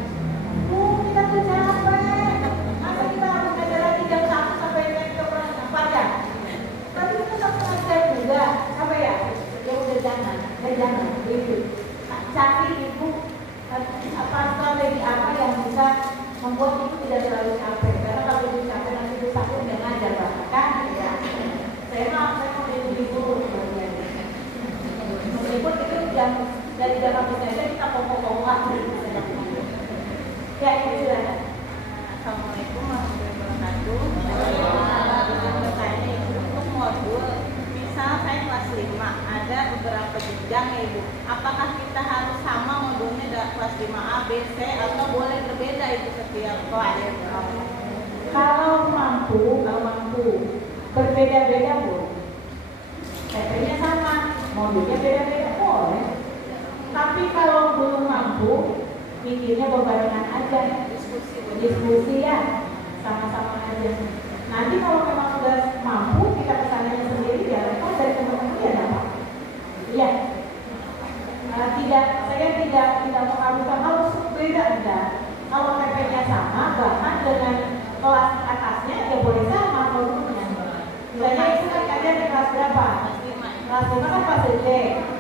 kita tuh capek. Masa kita harus belajar lagi jam 1 sampai jam berapa jam? Tapi kita tak pernah share juga, apa ya? Ya udah jangan, gitu. Cari ibu apa strategi apa yang bisa membuat itu tidak terlalu capek. Karena kalau itu capek nanti itu takut nggak ngajar bahkan ya. Saya mau jadi guru bagian. Meskipun itu jam dari jam habis saja kita pokok-pokok ya itu silakan. Assalamualaikum warahmatullahi wabarakatuh. Bertanya untuk modul, misal saya kelas 5 ada beberapa jenjang ya Ibu. Apakah kita harus sama modulnya dari kelas 5A, B, C atau boleh berbeda itu setiap kelas? Kalau mampu berbeda-beda Bu. PP-nya sama, modulnya beda-beda boleh. Tapi kalau belum mampu, bikinnya berbarengan aja, diskusi ya, sama-sama aja. Nanti kalau memang sudah mampu, kita kesananya sendiri ya, lepas dari teman-teman ya dapat. Iya. Saya tidak mengharuskan harus beda enggak. Kalau PP-nya sama, bahkan dengan kelas atasnya ya boleh sama modulnya. Misalnya itu kan kalian di kelas berapa? Kelas 5 kan kelas D.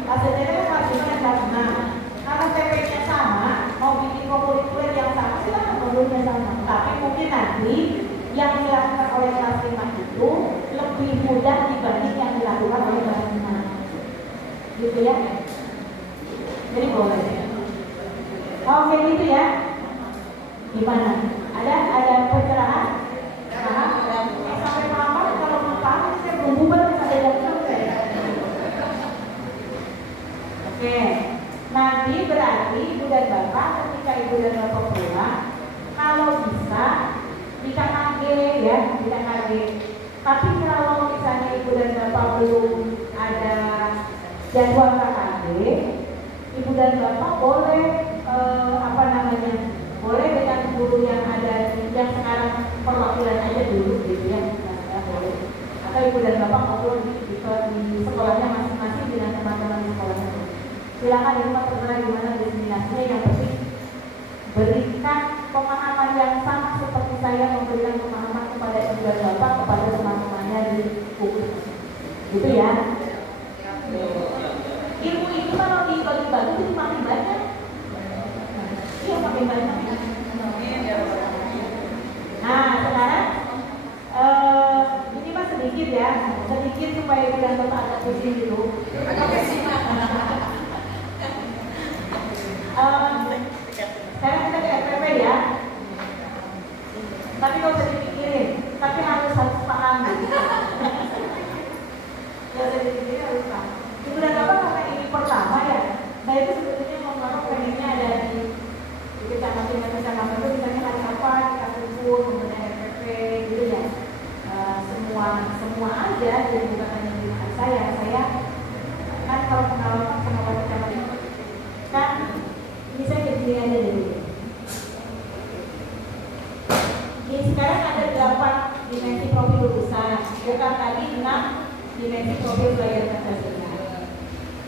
Kelas D kan kelas 5 dan kelas 6. Karena PP-nya sama, mau bikin kurikuler yang sama, silakan modulnya sama. Tapi mungkin nanti yang dilakukan oleh kelas 5 itu lebih mudah dibanding yang dilakukan oleh kelas 5. Gitu ya. Jadi boleh. Oke gitu ya. Gimana? Ada pencerahan? Sampai malam kalau belum paham saya belum bubar sampai jam 6. Oke. Nanti berarti Ibu dan Bapak ketika Ibu dan Bapak pulang, kalau bisa di KKG ya, di KKG. Tapi kalau misalnya Ibu dan Bapak belum ada jadwal KKG, Ibu dan Bapak boleh boleh dengan guru yang ada yang sekarang perwakilan aja dulu gitu ya, boleh. Atau Ibu dan Bapak ngobrol di di rumah terserah gimana destinasinya, yang penting berikan pemahaman yang sama seperti saya memberikan pemahaman kepada ibu dan bapak kepada teman-temannya di buku. Gitu ya. Ilmu itu kalau dibagi-bagi itu makin banyak. Iya, makin banyak. Nah, sekarang ini mah sedikit ya, sedikit supaya ibu dan bapak agak pusing gitu. Sekarang kita ke FPP ya. Tapi nggak usah dipikirin, tapi harus paham gitu. Nggak usah dipikirin, harus paham. Ibu dan bapak karena ini pertama ya, saya itu sebetulnya mau pengennya ada di kecamatan itu misalnya hari apa kita kumpul kemudian FPP gitu ya. Semua aja, jadi bukan hanya di rumah saya kan kalau pengalaman sama kecamatan kan ini saya jadi aja dulu. Ini sekarang ada 8 dimensi profil lulusan, bukan tadi 6 dimensi profil pelajar Pancasila.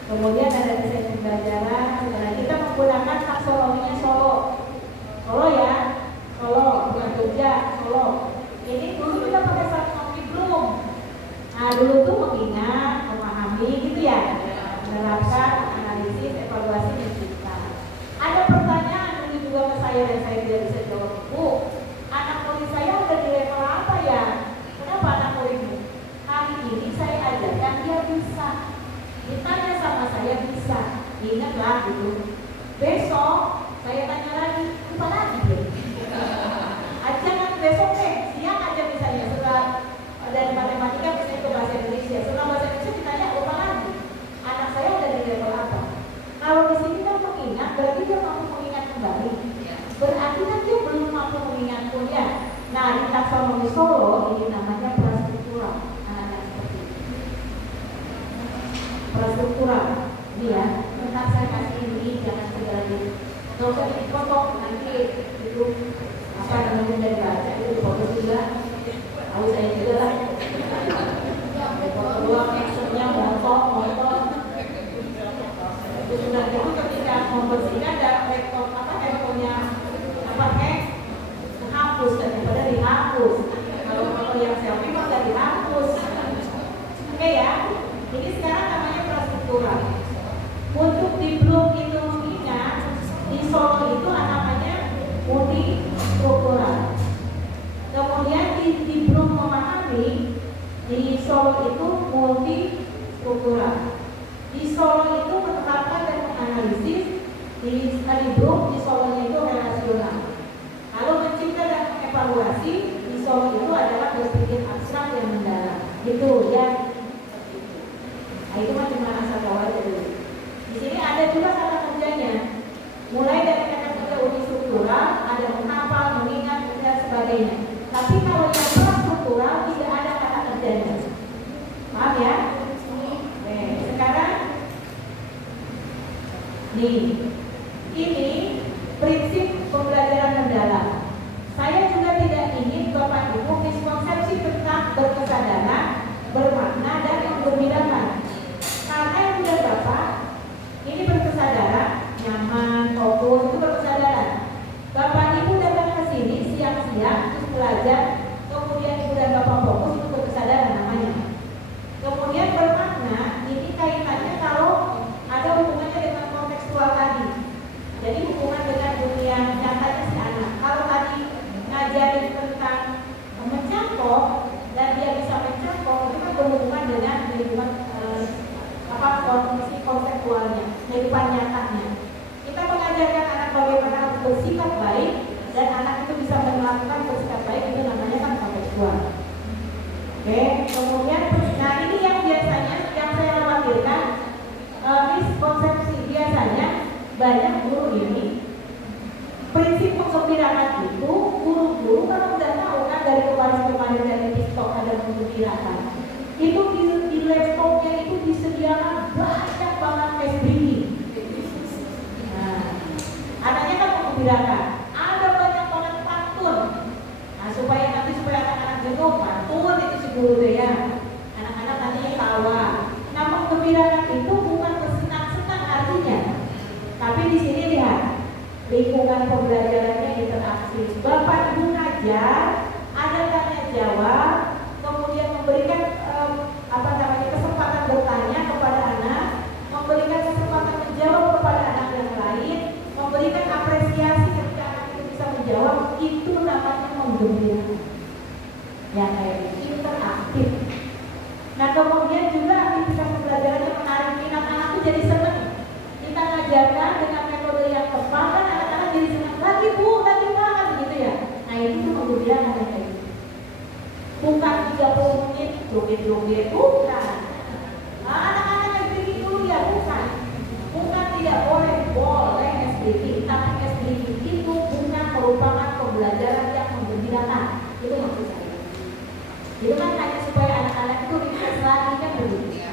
Kemudian ada desain pembelajaran. Sekarang kita menggunakan taksonominya Solo ya, Solo bukan Jogja, Solo. Ini dulu kita pakai taksonomi belum. Nah dulu tuh mengingat, memahami gitu ya, menerapkan, analisis, evaluasi, mencipta. Ada pertanyaan dulu juga ke saya dan saya tidak bisa jawab. Bu, anak murid saya udah di level apa ya? Kenapa anak muridmu? Hari ini saya ajarkan dia bisa. Ditanya sama saya bisa. Ingatlah gitu. Besok saya tanya lagi, lupa lagi deh. Jangan besok siang aja misalnya setelah dari matematika misalnya ke bahasa Indonesia. Setelah bahasa Indonesia ditanya lupa lagi. Anak saya udah di level apa? Kalau di sini kan mengingat, berarti dia mampu mengingat kembali. Berarti kan dia belum mampu mengingat kuliah. Nah di taksonomi Solo ini namanya prastruktural. Anak-anak seperti ini. Prastruktural. Ini ya. Bentar saya kasih ini, jangan segera di. Nggak usah dipotong nanti itu apa namanya dari baca itu dipotong juga. Tahu saya juga lah. Dipotong doang actionnya motor. Itu sudah gitu ketika membersihkan dan laptop handphonenya hapus daripada dihapus. Kalau yang selfie mah nggak dihapus. Oke ya. Ini sekarang namanya prastruktural. Untuk di blok itu mengingat di Solo itu namanya multistruktural. Kemudian di blok memahami di Solo itu multistruktural. Di Solo itu menetapkan dan menganalisis. Di blok di Solonya itu relasional. Lalu mencipta dan mengevaluasi di Solo itu adalah berpikir abstrak yang mendalam. Gitu ya. Nah, itu mah cuma asal tahu aja dulu. Di sini ada juga kata kerjanya. Mulai dari kata kerja unistruktural, ada menghafal, mengingat, dan sebagainya. Tapi kalau yang prastruktural tidak ada kata kerjanya. Paham ya? Oke, sekarang ini prinsip pembelajaran mendalam. Saya juga tidak ingin Bapak Ibu miskonsepsi tentang berkesadaran, bermakna, dan yang membedakan. Karena yang sudah Bapak ini berkesadaran, nyaman, fokus, itu berkesadaran. Bapak Ibu datang ke sini siang-siang terus belajar, kemudian Ibu dan Bapak fokus, itu berkesadaran namanya. Kemudian bermakna, ini kaitannya kalau ada hubungannya dengan kontekstual tadi. Jadi hubungan dengan dunia nyatanya si anak. Kalau tadi ngajarin tentang mencangkok dan dia bisa mencangkok, itu kan berhubungan dengan lingkungan kondisi konseptualnya, kehidupan nyatanya. Kita mengajarkan anak bagaimana harus bersikap baik dan anak itu bisa melakukan bersikap baik, itu namanya kan kontekstual. Oke, kemudian nah ini yang biasanya yang saya khawatirkan miskonsepsi biasanya banyak guru ini prinsip penggembirakan itu guru-guru kan udah tahu kan dari kemarin dari TikTok ada menggembirakan itu di laptopnya itu disediakan banyak banget SBY. Nah, anaknya kan menggembirakan ada banyak banget pantun. Nah supaya anak-anak jenuh pantun itu si guru deh ya. Anak-anak nanti tawa. Nah menggembirakan itu bukan bersenang-senang artinya, Tapi di sini lihat lingkungan pembelajarannya interaktif. Bapak Ibu ngajar, ada tanya jawab, kemudian memberikan kesempatan bertanya kepada anak, memberikan kesempatan menjawab kepada anak yang lain, memberikan apresiasi ketika anak itu bisa menjawab, itu namanya menggembirakan. Yang kayak interaktif. Nah kemudian juga aktivitas pembelajarannya menarik minat anak itu jadi senang. Kita ngajarkan dengan metode yang tepat kan anak-anak jadi senang. Lagi bu, lagi makan gitu ya. Nah itu tuh menggembirakan kayak gitu. Bukan 30 menit joget-joget, bukan. Nah, anak-anak SDG dulu ya, bukan. Bukan tidak boleh, boleh SDG. Tapi SDG itu bukan merupakan pembelajaran yang menggembirakan. Itu maksud saya. Itu kan hanya supaya anak-anak itu refresh lagi kan begitu.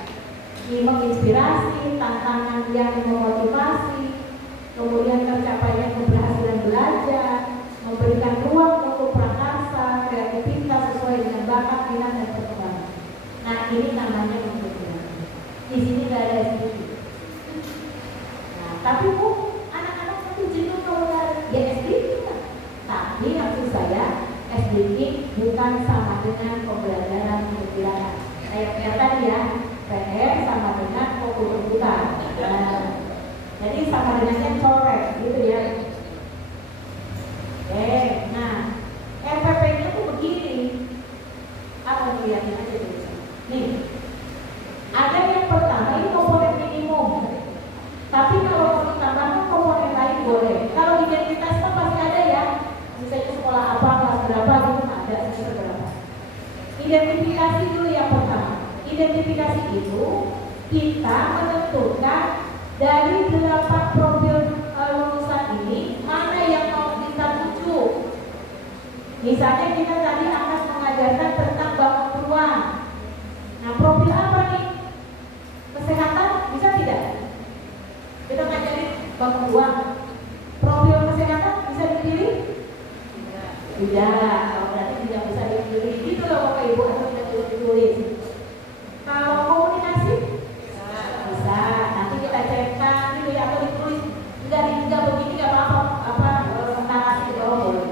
Menginspirasi, tantangan yang memotivasi, kemudian tercapainya keberhasilan belajar, memberikan ruang untuk prakarsa, kreativitas sesuai dengan bakat, minat dan perkembangan. Nah ini namanya menggembirakan. Di sini tidak ada SDG. Nah tapi bu, anak-anak itu jenuh kalau ya SDG kan. Tapi maksud saya SDG bukan sama dengan pembelajaran menggembirakan. Kayak tadi ya, PR sama dengan fokus rebutan. Jadi sama dengannya coret gitu ya. Nah RPP-nya tuh begini. Apa lihatnya aja dulu. Nih, ada yang pertama ini komponen minimum. Tapi kalau mau ditambahkan komponen lain boleh. Kalau identitas kan pasti ada ya. Misalnya sekolah apa, kelas berapa gitu ada semester berapa. Identifikasi dulu yang pertama. Identifikasi itu kita menentukan dari 8 profil lulusan ini mana yang mau kita tuju. Misalnya kita tadi akan mengajarkan tentang bangun peluang. Nah profil apa nih? Kesehatan bisa tidak? Kita ngajarin bangun peluang. Profil kesehatan bisa dipilih? Tidak, kalau berarti tidak bisa dipilih. Gitu loh Bapak Ibu, atau tidak bisa ditulis. Kalau komunikasi bisa. Nanti kita cetak gitu ya, atau ditulis. Enggak begini, enggak apa-apa narasi di bawah boleh.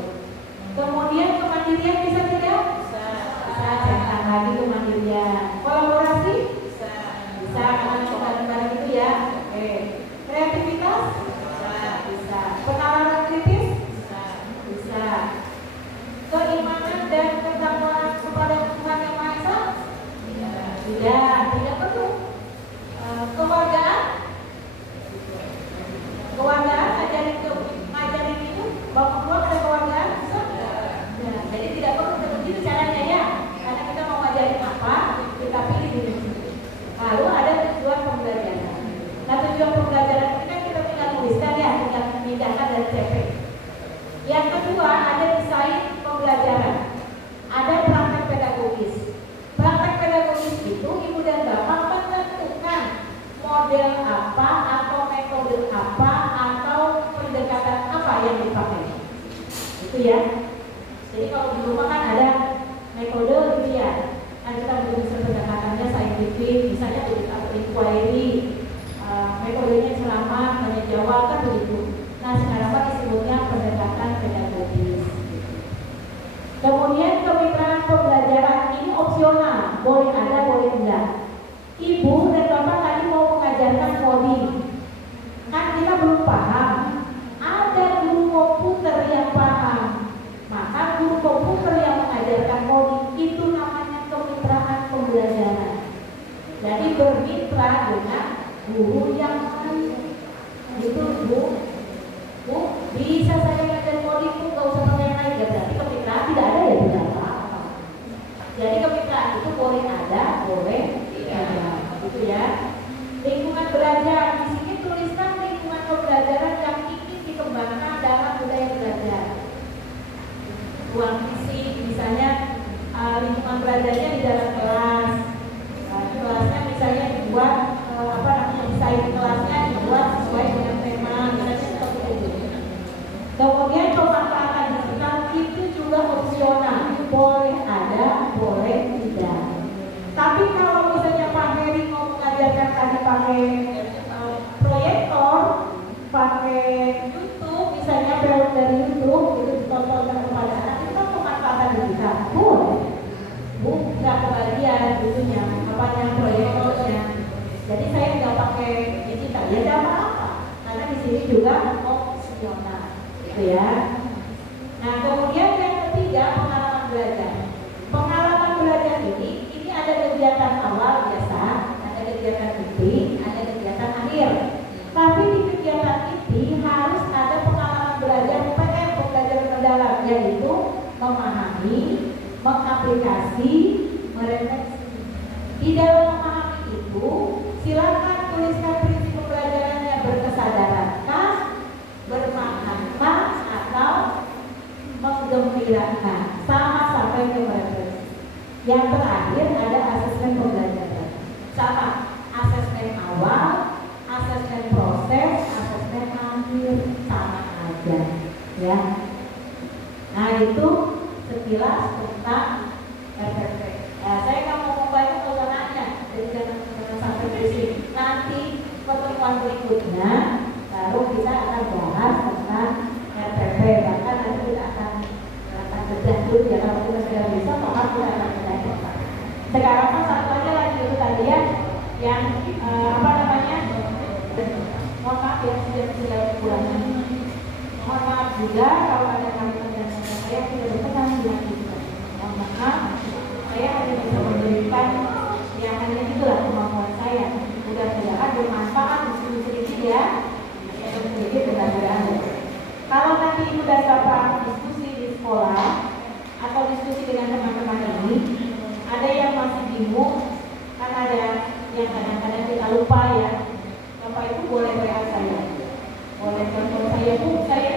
Kemudian kemandirian bisa tidak? Bisa cetak lagi kemandirian. Kolaborasi? Bisa karena kita bareng-bareng itu ya. Kreativitas? Bisa. Penalaran kritis? Bisa. Keimanan dan ketakwaan kepada Tuhan Yang Maha Esa? Tidak perlu. Keluargaan? Ngajarin itu bapak buat ada keluargaan bisa? Nah, jadi tidak perlu begitu caranya ya. Karena kita mau ngajarin apa, kita pilih diri sendiri. Lalu ada tujuan pembelajaran. Nah tujuan pembelajaran ini kan kita tinggal tuliskan ya, tinggal pindahkan dari CP. Yang kedua ada desain pembelajaran, ada praktek pedagogis. Praktek pedagogis itu ibu dan bapak menentukan model apa atau metode apa atau pendekatan apa yang dipakai. Itu ya. Jadi kalau di rumah kan ada metode gitu ya. Kan kita bisa pendekatannya saintifik, misalnya inquiry, metodenya ceramah, tanya jawab kan begitu. Nah sekarang apa disebutnya pendekatan pedagogis. Kemudian kemitraan pembelajaran ini opsional, boleh ada, boleh tidak. Ibu dan bapak tadi mau mengajarkan coding, kan kita belum paham. Ada guru komputer yang paham, maka guru komputer yang mengajarkan coding itu namanya kemitraan pembelajaran. Jadi bermitra dengan guru yang lain. Itu bu, bisa saya ngajar coding bu, nggak usah pakai yang lain ya, berarti kemitraan tidak ada ya tidak apa-apa. Jadi kemitraan itu boleh ada, boleh tidak ada, gitu ya. Lingkungan belajar, di sini tuliskan lingkungan pembelajaran yang ingin dikembangkan dalam budaya belajar. Ruang fisik, misalnya lingkungan belajarnya di dalam kelas. Kelasnya misalnya dibuat desain kelasnya dibuat sesuai dengan tema, misalnya seperti itu. Kemudian pemanfaatan digital itu juga opsional, boleh ada, boleh tidak. Tapi kalau misalnya Pak Heri mau mengajarkan tadi pakai proyektor, pakai itunya, apa yang proyektornya. Jadi saya nggak pakai digital, ya nggak apa-apa, karena di sini juga opsional, gitu ya. Nah kemudian yang ketiga pengalaman belajar. Pengalaman belajar ini ada kegiatan awal biasa, ada kegiatan inti, ada kegiatan akhir. Tapi di kegiatan inti harus ada pengalaman belajar PM, pembelajaran mendalam, yaitu memahami, mengaplikasi, merefleksi. Di dalam memahami itu, silakan tuliskan prinsip pembelajarannya berkesadaran, bermakna, atau menggembirakan, sama sampai ke merefleksi. Yang terakhir ada asesmen pembelajaran, sama asesmen awal, asesmen proses, asesmen akhir, sama aja, ya. Nah itu sekilas tentang RPP. Saya nggak mau membantu kalau nanya, jadi jangan sampai di sini. Nanti pertemuan berikutnya baru kita akan bahas tentang RPP. Bahkan nanti kita akan bedah dulu ya, kalau kita sudah bisa maka kita akan bedah. Sekarang kan satu aja lagi itu tadi ya, yang apa namanya? Mohon maaf ya sudah pulang. Mohon maaf juga kalau ada kalimat dan saya tidak berkenan dengan itu. Mohon maaf, saya hanya bisa memberikan yang hanya itulah kemampuan saya. Mudah-mudahan bermanfaat diskusi ya. Sedikit mudah-mudahan. Kalau nanti itu dasar diskusi di sekolah atau diskusi dengan teman-teman ini, ada yang masih bingung, kan ada yang kadang-kadang kita lupa ya. Bapak itu boleh WA saya, boleh telepon saya, Bu, saya